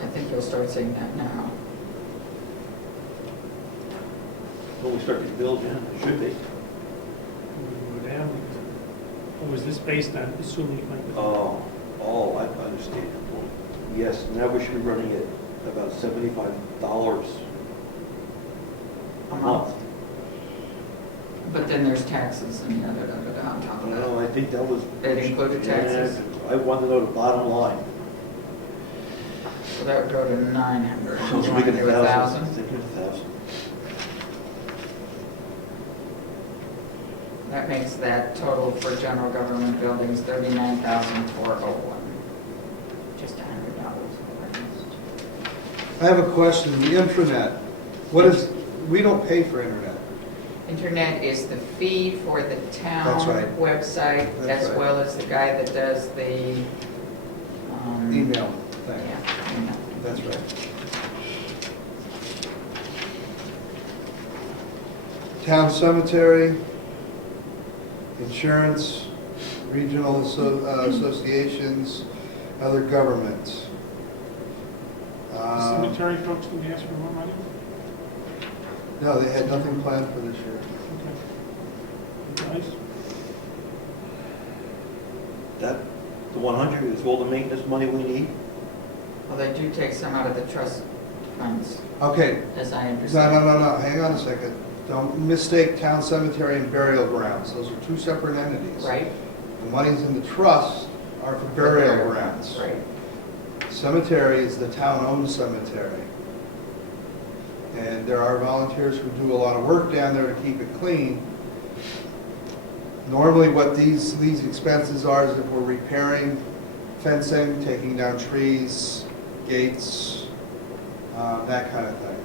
I think you'll start seeing that now. When we start to build, yeah, it should be. Would it go down because, or was this based on assuming it might be? Oh, I understand. Well, yes, now we should be running at about $75 A month. But then there's taxes and da-da-da-da-da on top of that. No, I think that was. It included taxes? Yeah, I want to know the bottom line. So that would go to 900. So You make want it to do 1,000? Think it 1,000. That makes that total for general government buildings $39,401. Just $100. I have a question, the intranet, what is, we don't pay for internet. Internet is the fee for the town That's right. website, That's as right. well as the guy that does the... Email thing, Yeah, email. that's right. Town cemetery, insurance, regional associations, other governments. The cemetery folks didn't ask for more money? No, they had nothing planned for this year. Okay. Nice. That, the 100 is all the maintenance money we need? Well, they do take some out of the trust funds, Okay, as I no, understand. no, hang on a second. Don't mistake town cemetery and burial grounds, those are two separate entities. Right? The monies in the trust are for burial grounds. Right. Cemetery is the town-owned cemetery. And there are volunteers who do a lot of work down there to keep it clean. Normally what these expenses are is if we're repairing fencing, taking down trees, gates, that kind of thing.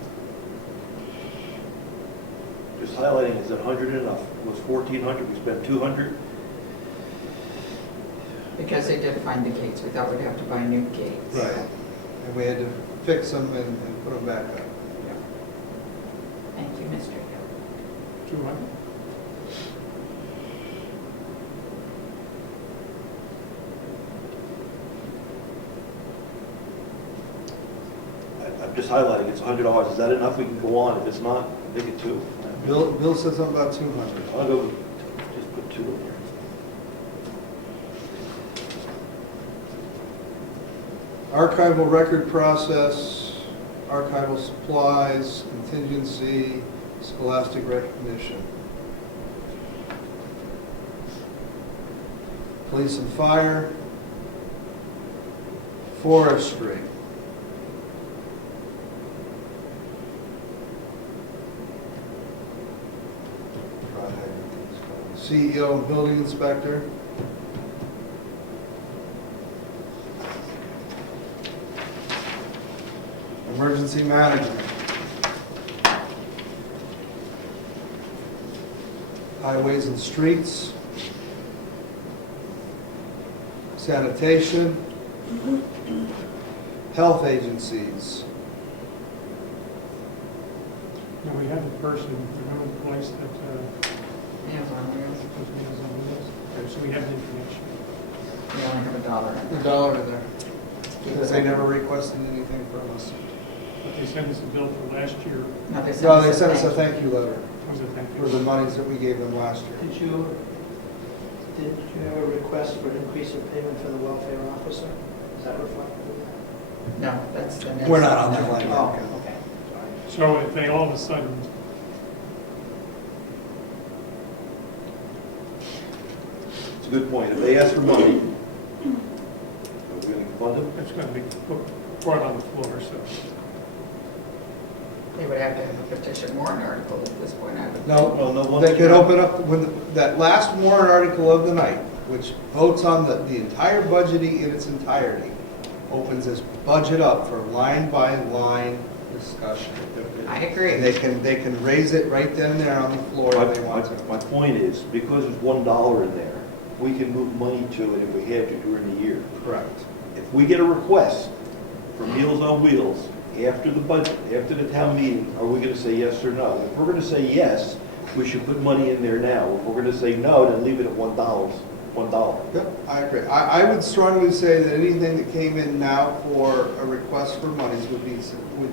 Just highlighting, is it 100 enough? It was 1,400, we spent 200. Because they did find the gates, we thought we'd have to buy new gates. Right. And we had to fix them and put them back up. Thank you, Mr. Hill. 200? I'm just highlighting, it's $100. Is that enough? We can go on. If it's not, make it 2. Bill said something about 200. I'll go, just put 2 in there. Archival record process, archival supplies, contingency, scholastic recognition. Police and fire, forestry. CEO and building inspector. Emergency management. Highways and streets. Sanitation. Health agencies. Now, we have a person, remember the place that Meals on Wheels, was Meals on Wheels? Okay, so we have the information. we only have $1 in The there. dollar in there. Because they never requested anything from us. But they sent us a bill for last year. No, they No, they a sent us a thank you letter Was it thank for you? the monies that we gave them last year. Did you have a request for an increase of payment for the welfare officer? Is that reflected in that? No, that's the next. We're not on that line. Oh, okay, So sorry. if they all of a sudden, It's a good point. If they ask for money, are we going to fund them? it's going to be brought on the floor, so. They would have to have a petition warrant article at this point, I would. No, No, they could open up, that last warrant article of the night, which votes on the entire budgeting in its entirety, opens this budget up for line by line discussion. I And agree. they can raise it right then and there on the floor if they want to. My point is, because there's $1 in there, we can move money to it if we have to during the year. Correct. If we get a request for Meals on Wheels after the budget, after the town meeting, are we going to say yes or no? If we're going to say yes, we should put money in there now. If we're going to say no, then leave it at $1. Yep, I agree. I would strongly say that anything that came in now for a request for monies would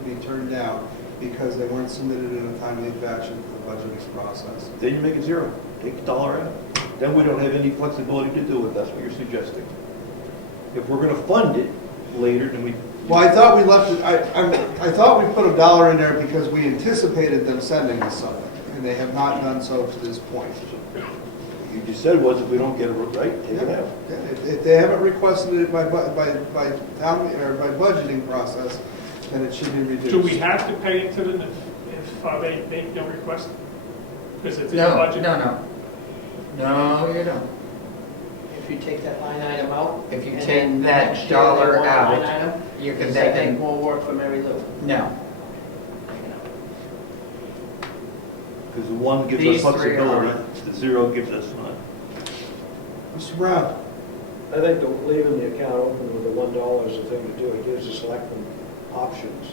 be turned down because they weren't submitted in a timely fashion for the budgeting process. Then you make it 0. Take the dollar out. Then we don't have any flexibility to do it. That's what you're suggesting. If we're going to fund it later, then we... Well, I thought we left it, I thought we put $1 in there because we anticipated them sending us something, and they have not done so to this point. You just said was if we don't get it right, take it out. If they haven't requested it by town, or by budgeting process, then it should be reduced. Do we have to pay it to them if they make no request? Because it's in the No, budget? no. No, you don't. If you take that line item out. If you and take then that next year they dollar want a out, line item, You can, does they that make can, more work for Mary Lou? no. Because the 1 gives These us three flexibility, are- the 0 gives us none. Mr. Brown? I think that leaving the account open with the $1 is the thing to do. It gives the selectmen options.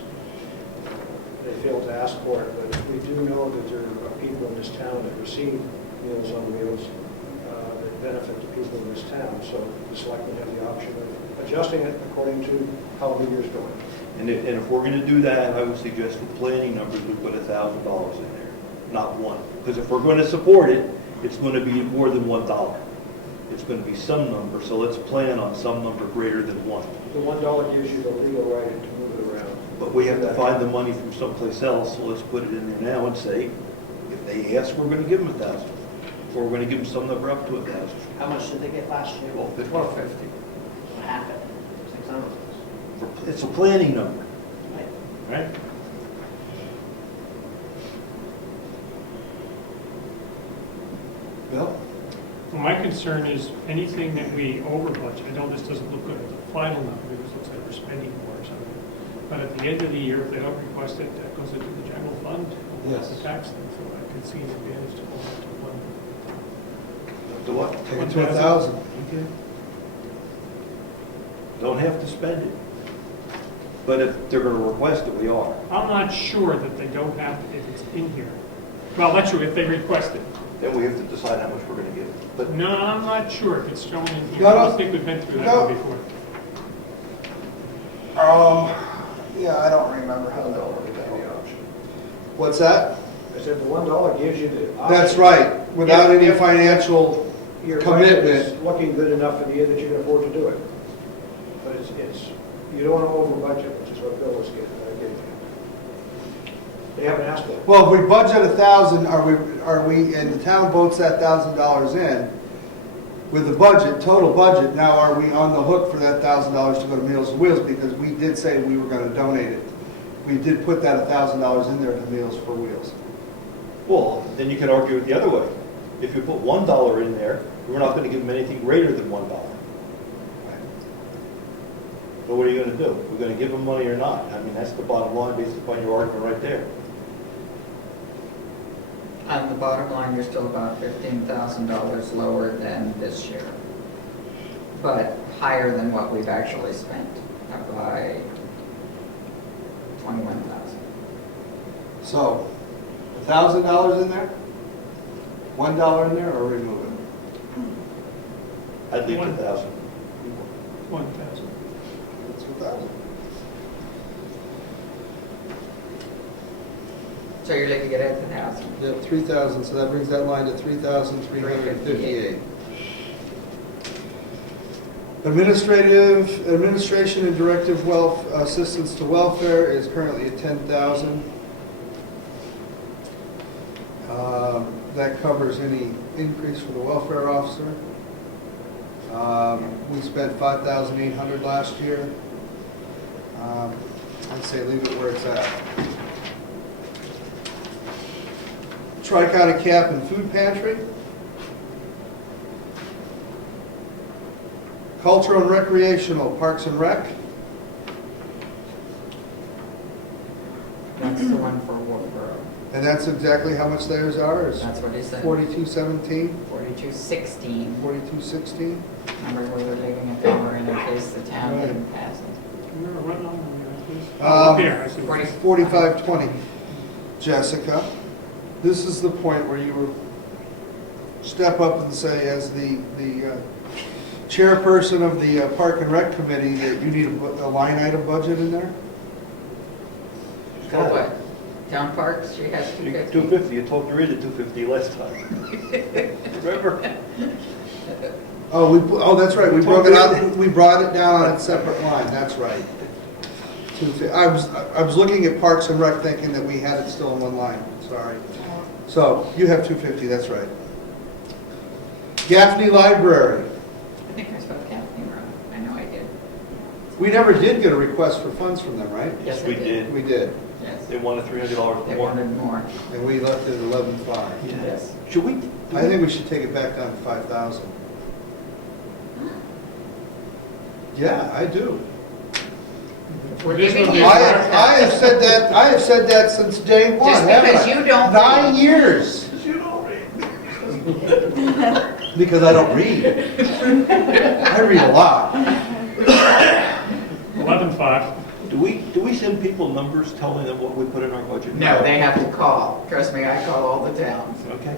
They fail to ask for it, but we do know that there are people in this town that receive Meals on Wheels that benefit the people in this town. So the selectmen have the option of adjusting it according to how the year's going. And if we're going to do that, I would suggest for planning numbers, we put $1,000 in there, not 1. Because if we're going to support it, it's going to be more than $1. It's going to be some number, so let's plan on some number greater than 1. The $1 gives you the legal right to move it around. But we have to find the money from someplace else, so let's put it in there now and say, if they ask, we're going to give them 1,000. Or we're going to give them some number up to 1,000. How much did they get last year? $1,250. Half it, 600. It's a planning number, Right. right? Bill? Well, my concern is anything that we over budget, I know this doesn't look good at the final number, because it looks like we're spending more or something. But at the end of the year, if they don't request it, that goes into the general fund. Yes. That's a tax thing, so I can see an advantage to hold on to one. The what? Take it to 1,000. Okay. Don't have to spend it. But if they're gonna request it, we are. I'm not sure that they don't have, if it's in here. Well, that's true, if they request it. Then we have to decide how much we're gonna give. But No, I'm not sure if it's shown in here. No, no. I don't think we've been through that No. one before. Yeah, I don't remember how that worked out. What's that? I said the $1 gives you the option. That's right, without any If financial, Your budget is commitment. looking good enough for the year that you can afford to do it. But you don't want to over budget, which is what Bill was getting at. They haven't asked for it. well, if we budget 1,000, are we, and the town votes that $1,000 in, with the budget, total budget, now are we on the hook for that $1,000 to go to Meals on Wheels? Because we did say we were gonna donate it. We did put that $1,000 in there to Meals for Wheels. well, then you can argue it the other way. If you put $1 in there, we're not gonna give them anything greater than $1. But what are you gonna do? We're gonna give them money or not? I mean, that's the bottom line based upon your argument right there. On the bottom line, you're still about $15,000 lower than this year, but higher than what we've actually spent by $21,000. So, $1,000 in there? $1 in there, or remove it? I'd leave it 1,000. 1,000. That's 1,000. So you're looking at 1,000. Yep, 3,000, so that brings that line to 3,358. Administration and directive assistance to welfare is currently at 10,000. That covers any increase for the welfare officer. We spent 5,800 last year. I'd say leave it where it's at. Tri-County Cap and Food Pantry. Cultural and Recreational, Parks and Rec. That's the one for Wolfboro. And that's exactly how much theirs are, is That's what he said. 4217, 4216. 4216. Remember, we were leaving a dollar in case the town Right. didn't pass it. Can you run on there, please? Oh, up here, I see. 4520. Jessica, this is the point where you would step up and say, as the chairperson of the Park and Rec Committee, that you need a line item budget in there? For what? Town parks, she has 250. 250, you told Dorita 250 last time. Remember? Oh, that's right, we broke it out, we brought it down on a separate line, that's right. I was looking at Parks and Rec thinking that we had it still in one line, sorry. So, you have 250, that's right. Gaffney Library, I think I spelled Gaffney wrong. I know I did. we never did get a request for funds from them, right? Yes, I we did. did. We did, Yes. They wanted $300 They more. wanted more. and we left it at 11.5. Yes. Should we? I think we should take it back down to 5,000. Yeah, I do. We're This giving one you. is- I have said that since day one, Just haven't because I? you don't 9 read. years. Because I don't read. I read a lot. 11.5. Do we send people numbers telling them what we put in our budget? No, they have to call. Trust me, I call all the towns. Okay.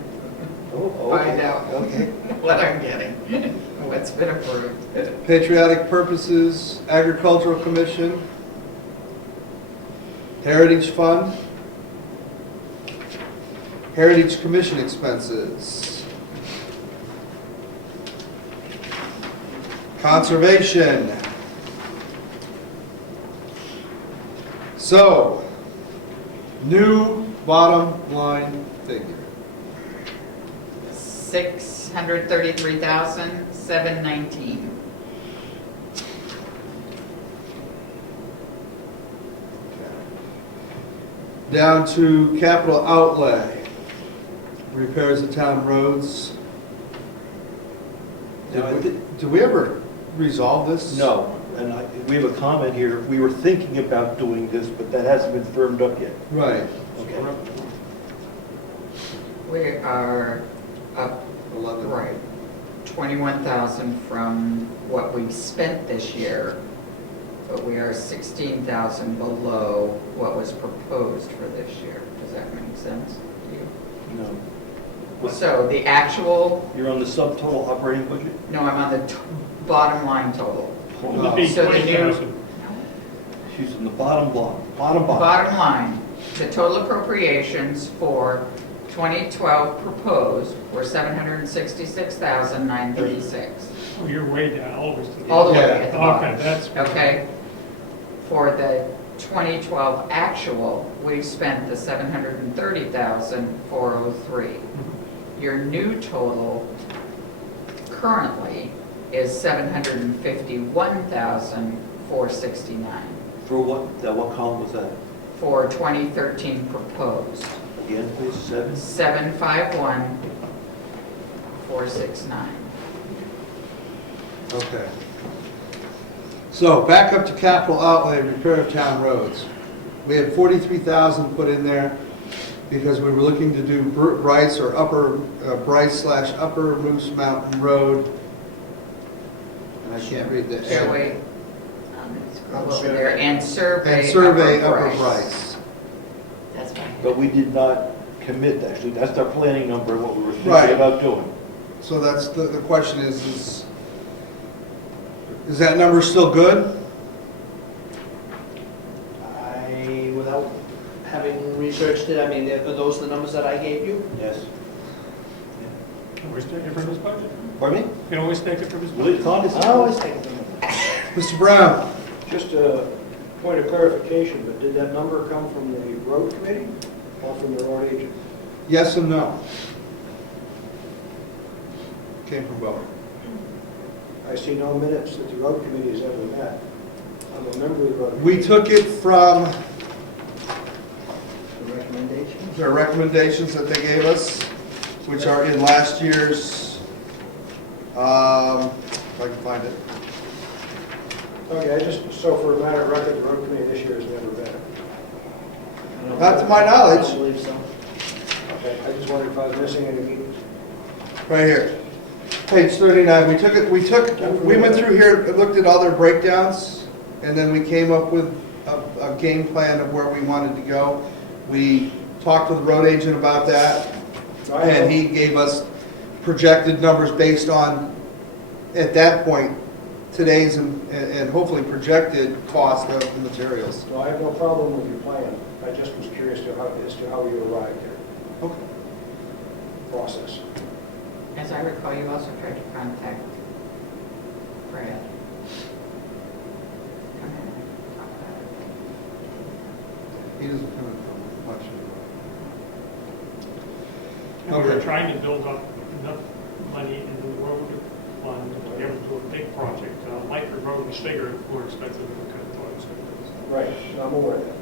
Find out Okay. what I'm getting, what's been approved. Patriotic Purposes, Agricultural Commission, Heritage Fund, Heritage Commission expenses, Conservation. So, new bottom line figure. 633,719. Down to capital outlay, repairs of town roads. No, Did we ever resolve this? No, And we have a comment here, we were thinking about doing this, but that hasn't been firmed up yet. Right. Okay. We are up, 11. right, 21,000 from what we've spent this year, but we are 16,000 below what was proposed for this year. Does that make sense to you? No. So the actual, You're on the subtotal operating budget? no, I'm on the bottom line total. It would be So the new- 20,000. She's in the bottom block, bottom. Bottom line, the total appropriations for 2012 proposed were 766,936. Oh, you're way down, always together. All the way Yeah. at the bottom. Okay, that's. Okay? For the 2012 actual, we've spent the 730,403. Your new total currently is 751,469 For what column was that? for 2013 proposed. Again, please, 7? 751,469. Okay. So back up to capital outlay, repair of town roads. We had 43,000 put in there because we were looking to do Bryce or Bryce/Upper Moose Mountain Road. And I can't read that. Fairway, over there, and survey. And survey Upper Upper Bryce. That's fine. But we did not commit, actually, that's our planning number, what we were Right. thinking about doing. So that's, the question is that number still good? Without having researched it, I mean, are those the numbers that I gave you? Yes. Always take it from his budget. Pardon me? You can always take it from his Will budget. it condescend? I always take it from them. Mr. Brown? Just a point of clarification, but did that number come from the road committee or from the road agent? Yes and no. Came from both. I see no minutes that the road committee has ever met. I'm a member of the road. We took it from The recommendations? their recommendations that they gave us, which are in last year's, if I can find it. Okay, so for a matter of record, the road committee this year has never met. Not to my knowledge. I believe so. Okay, I just wondered if I was missing any meetings. Right here. Page 39, we went through here and looked at all their breakdowns, and then we came up with a game plan of where we wanted to go. We talked with the road agent about that, and he gave us projected numbers based on, at that point, today's and hopefully projected cost of the materials. No, I have no problem with your plan. I just was curious as to how you arrived here, Okay. process. As I recall, you also tried to contact Brad. He doesn't come in from much. And we're trying to build up enough money in the road fund to be able to do a big project. Lightford Road was bigger, more expensive than we could have thought it was going to be. Right, I'm aware of that.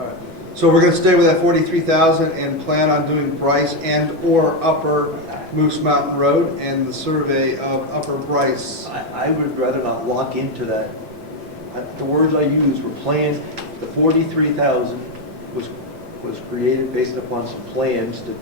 All right. So we're going to stay with that 43,000 and plan on doing Bryce and/or Upper Moose Mountain Road and the survey of Upper Bryce. I would rather not lock into that. The words I used were planned, the 43,000 was created based upon some plans to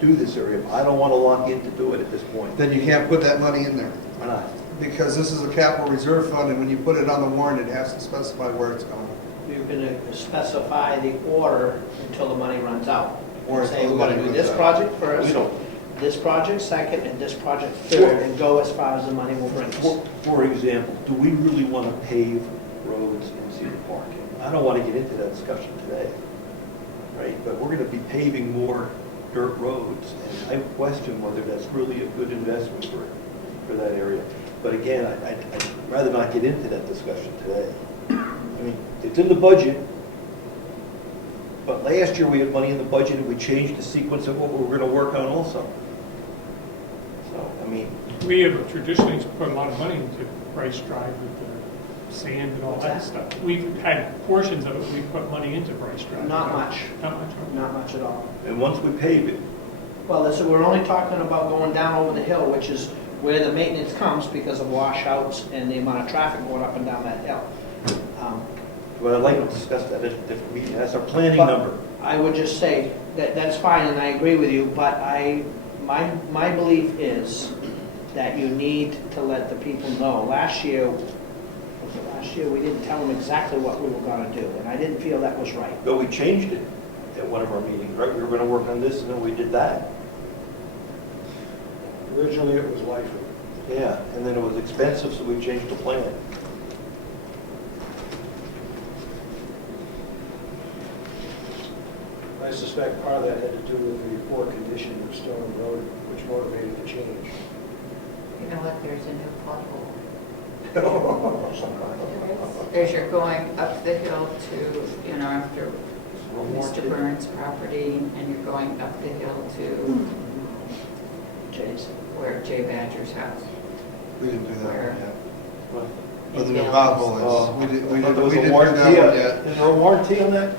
do this area. I don't want to lock in to do it at this point. Then you can't put that money in there, Why not? because this is a capital reserve fund, and when you put it on the warrant, it has to specify where it's going. You're going to specify the order until the money runs out. Or Say, until the we're going money to do runs this out. project We first, don't. this project second, and this project third, and go as far as the money will bring us. For example, do we really want to pave roads in Cedar Park? I don't want to get into that discussion today, right? But we're going to be paving more dirt roads, and I question whether that's really a good investment for that area. But again, I'd rather not get into that discussion today. I mean, it's in the budget, but last year we had money in the budget and we changed the sequence of what we were going to work on also. So, I mean, We have traditionally put a lot of money into Bryce Drive with the sand and all that stuff. We've had portions of it, we've put money into Bryce Drive. Not much, Not much. not much at all. and once we pave it, Well, listen, we're only talking about going down over the hill, which is where the maintenance comes because of washouts and the amount of traffic going up and down that hill. Well, I'd like to discuss that at a different meeting. That's our planning But number. I would just say that that's fine, and I agree with you, but my belief is that you need to let the people know. Last year, we didn't tell them exactly what we were gonna do, and I didn't feel that was right. But we changed it at one of our meetings, right? We were gonna work on this, and then we did that. Originally, it was life. Yeah, and then it was expensive, so we changed the plan. I suspect part of that had to do with the poor condition of Stone Road, which motivated the change. You know what, there's a new pothole. As you're going up the hill to, after Mr. Burns' property, and you're going up the hill to Chase. where Jay Badger's house. We didn't do that Where? one yet. Well, But the Yeah. new pothole is, we there didn't was do a that warranty one on- yet. Is there a warranty on that?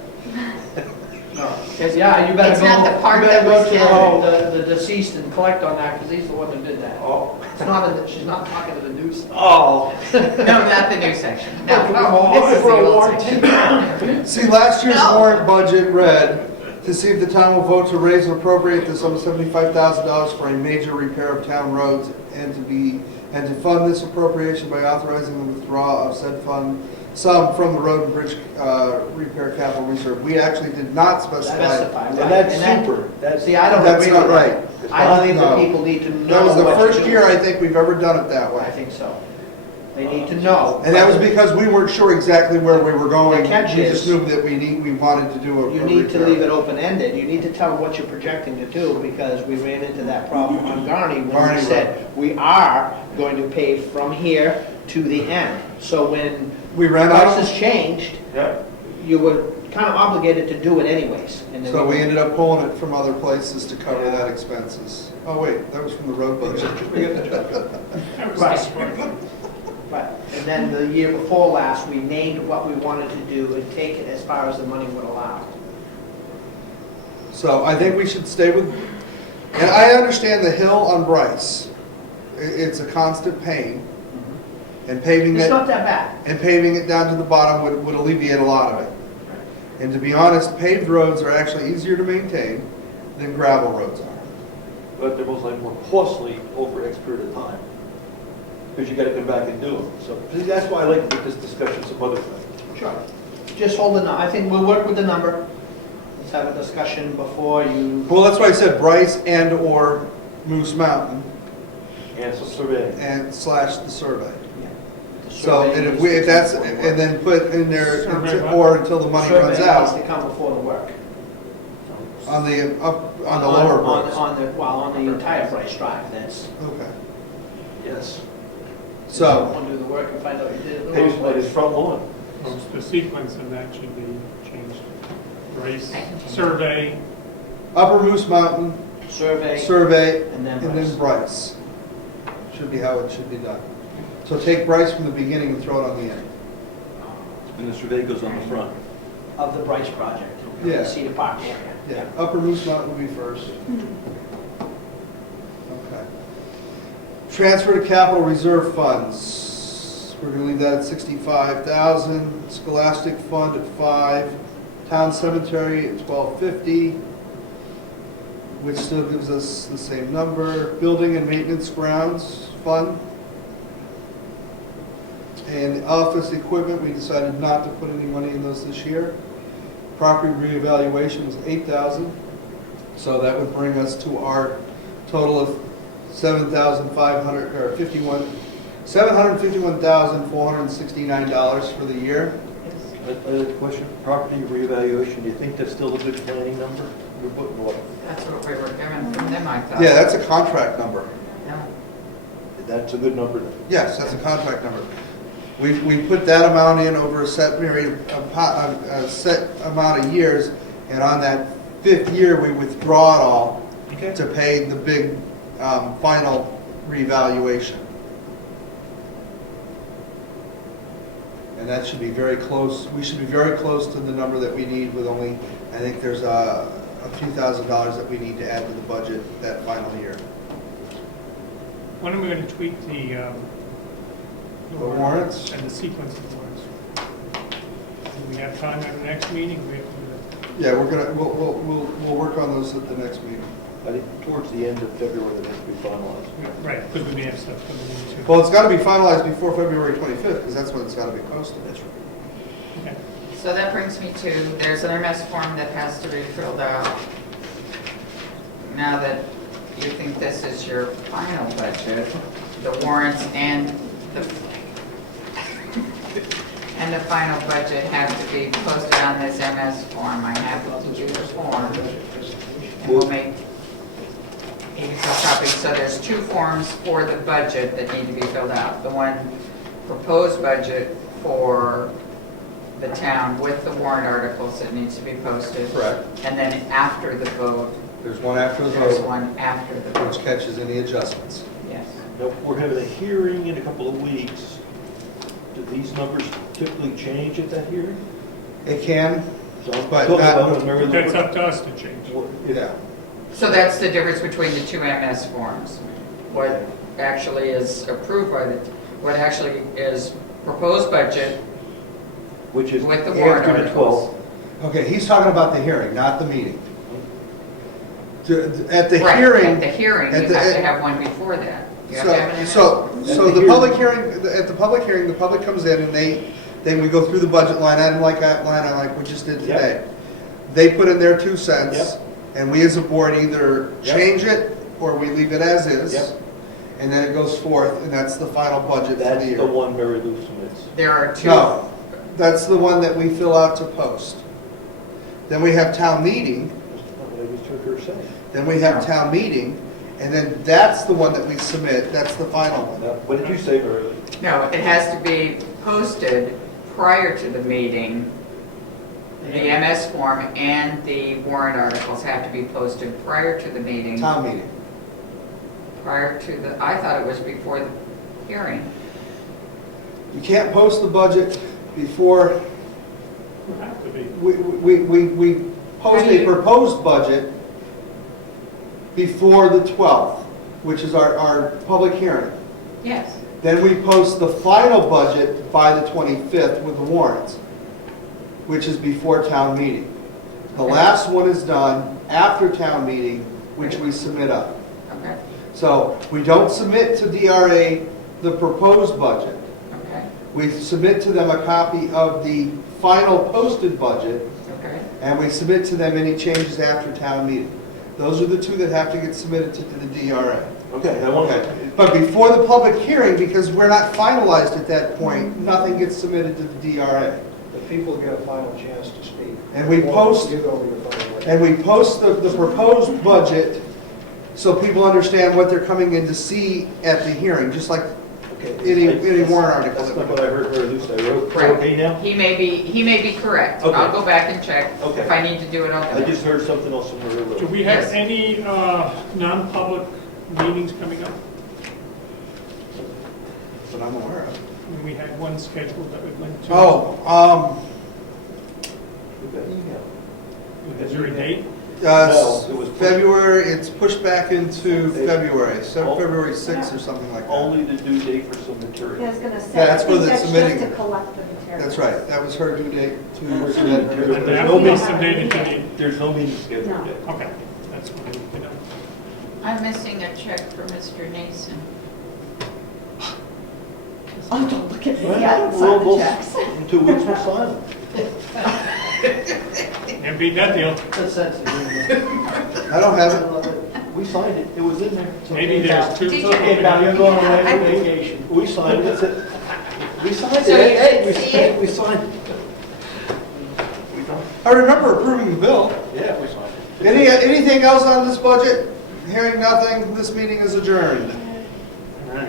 No. Yeah, you better It's go, not the you part better that go was to counted. the deceased and collect on that, because he's the one that did that. Oh. It's not, she's not talking to the news. Oh. No, not the new section. No, Come on, this is for the a old warranty. section. See, last year's No. warrant budget read, to see if the town will vote to raise and appropriate the sum of $75,000 for a major repair of town roads and to fund this appropriation by authorizing the withdrawal of said sum from the road and bridge repair capital reserve. We actually did not specify. Specify, right. And that's And that- super. That's, See, I don't That's agree not with that. right. I believe that No. people need to know. That was the what to first do. year I think we've ever done it that I way. think so. They need to know. And that was because we weren't sure exactly where we were going. The catch We is- just knew that we wanted to do a You need to repair. leave it open-ended. You need to tell them what you're projecting to do, because we ran into that problem on Garney when Garney we said, we are going to pay from here to the end. So when We ran out prices of, changed, yeah. you were kind of obligated to do it anyways. And then so we ended up pulling it from other places to cover that expenses. Oh, wait, that was from the road budget. That was Right. the spring. But, and then the year before last, we named what we wanted to do and take it as far as the money would allow. So I think we should stay with, and I understand the hill on Bryce. It's a constant pain, and paving It's it, not that bad. and paving it down to the bottom would alleviate a lot of it. And to be honest, paved roads are actually easier to maintain than gravel roads are. But they're most likely more costly over X period of time. Because you gotta come back and do them. So see, that's why I like to get this discussion some other time. Sure. Just hold the, I think we'll work with the number. Let's have a discussion before you, Well, that's why I said Bryce and/or Moose Mountain And so surveying. and / the survey. the So, survey and needs if to that's, come and then put in there, Survey what? or until the money runs Survey needs out, to come before the work. on the lower roads. On the entire Bryce Drive, that's. Okay, Yes. so, Want to do the work and find out you did it. Paved like his front lawn. So the sequence of that should be changed. Race, survey, Upper Moose Mountain, Survey, survey, and then and Bryce. then Bryce. Should be how it should be done. So take Bryce from the beginning and throw it on the end. And the survey goes on the front. Of the Bryce project. Yeah. Cedar Park area. Yeah, Upper Moose Mountain would be first. Okay. Transfer to capital reserve funds. We're gonna leave that at 65,000. Scholastic fund at 5. Town cemetery at 1250, which still gives us the same number. Building and maintenance grounds fund. And office equipment, we decided not to put any money in those this year. Property reevaluation was 8,000, so that would bring us to our total of $751,469 for the year. Another question, property reevaluation, do you think that's still a good planning number? We're putting what? That's what we were given from them, I thought. Yeah, that's a contract number. No. That's a good number. Yes, that's a contract number. We put that amount in over a set period, a set amount of years, and on that 5th year, we withdraw it all Okay. to pay the big final revaluation. And that should be very close, we should be very close to the number that we need with only, I think there's a few $1,000s that we need to add to the budget that final year. When are we going to tweak the warrants? and the sequence of warrants? Do we have time at the next meeting? We have to do that. Yeah, we'll work on those at the next meeting. I think towards the end of February, that has to be finalized. Right, because we may have stuff coming in too. Well, it's got to be finalized before February 25th, because that's when it's got to be posted. That's right. Okay. So that brings me to, there's an MS form that has to be filled out. Now that you think this is your final budget, the warrants and the final budget have to be posted on this MS form. I have to do the form. And we'll make 84 copies. So there's two forms for the budget that need to be filled out. The one proposed budget for the town with the warrant articles that needs to be posted. Correct. And then after the vote, There's one after the there's vote, one after the which vote. catches any adjustments. Yes. Now, we're having a hearing in a couple of weeks. Do these numbers typically change at that hearing? It can, So I'm But talking not- about when Mary Lou- That's up to us to change. yeah. So that's the difference between the two MS forms. What actually is approved by the, what actually is proposed budget Which is with the warrant after the articles. 12th. Okay, he's talking about the hearing, not the meeting. At the Right, hearing. at the hearing, you at have the- to have one before that. You have to have an MS. So At the the public hearing, at the public hearing, the public comes in and then we go through the budget line item like we just did Yep. today. They put in their 2 cents, Yep. and we as a board either Yep. change it or we leave it as is. Yep. And then it goes forth, and that's the final budget for the That's year. the one Mary Lou submits. There are two. No, that's the one that we fill out to post. Then we have town meeting, That's not what I just heard her say. then we have town meeting, and then that's the one that we submit, that's the final one. Now, what did you say, Mary Lou? No, it has to be posted prior to the meeting. The MS form and the warrant articles have to be posted prior to the meeting, Town meeting. prior to the, I thought it was before the hearing. You can't post the budget before, We have to be. we post How do a you- proposed budget before the 12th, which is our public hearing. Yes. Then we post the final budget by the 25th with the warrants, which is before town meeting. The last one is done after town meeting, which we submit up. Okay, So we don't submit to DRA the proposed budget. okay, We submit to them a copy of the final posted budget, okay. and we submit to them any changes after town meeting. Those are the two that have to get submitted to the DRA. Okay, I want Okay. But before the public hearing, because we're not finalized at that point, nothing gets submitted to the DRA. The people get a final chance to speak. And we post- Give over the final word. And we post the proposed budget so people understand what they're coming in to see at the hearing, just like any warrant article. That's not what I heard Mary Lou say. We're Right. okay now? He may be correct. Okay. I'll go back and check Okay. if I need to do it. I'll I do it. just heard something else from Mary Lou. Do we have Yes. any non-public meetings coming up? That's what I'm aware of. We had one scheduled that we went to. Oh, We've got email. Is there a date? No, it was pushed- February, it's pushed back into February, so Oh. February 6th or something like that. Only the due date for some I material. was gonna say, Yeah, I that's think where that's the just submitting- to collect the material. That's right, that was her due date to There's submit. no meeting- Submitted to the- there's no meeting scheduled No. yet. Okay, that's what I need to know. I'm missing a check for Mr. Nason. Oh, don't look at me Well, yet, we'll- sign the we'll- checks. In 2 weeks, we'll sign them. And beat that deal. That's sensitive. I don't have it. We signed it, it was in there. Maybe there's two. Did you- Okay, now you're going away I- on vacation. We signed it, that's it. We signed it. So you Hey, didn't see it? we signed it. We signed I remember approving the bill. it. Yeah, we signed it. Anything else on this budget? Hearing nothing, this meeting is adjourned. All right.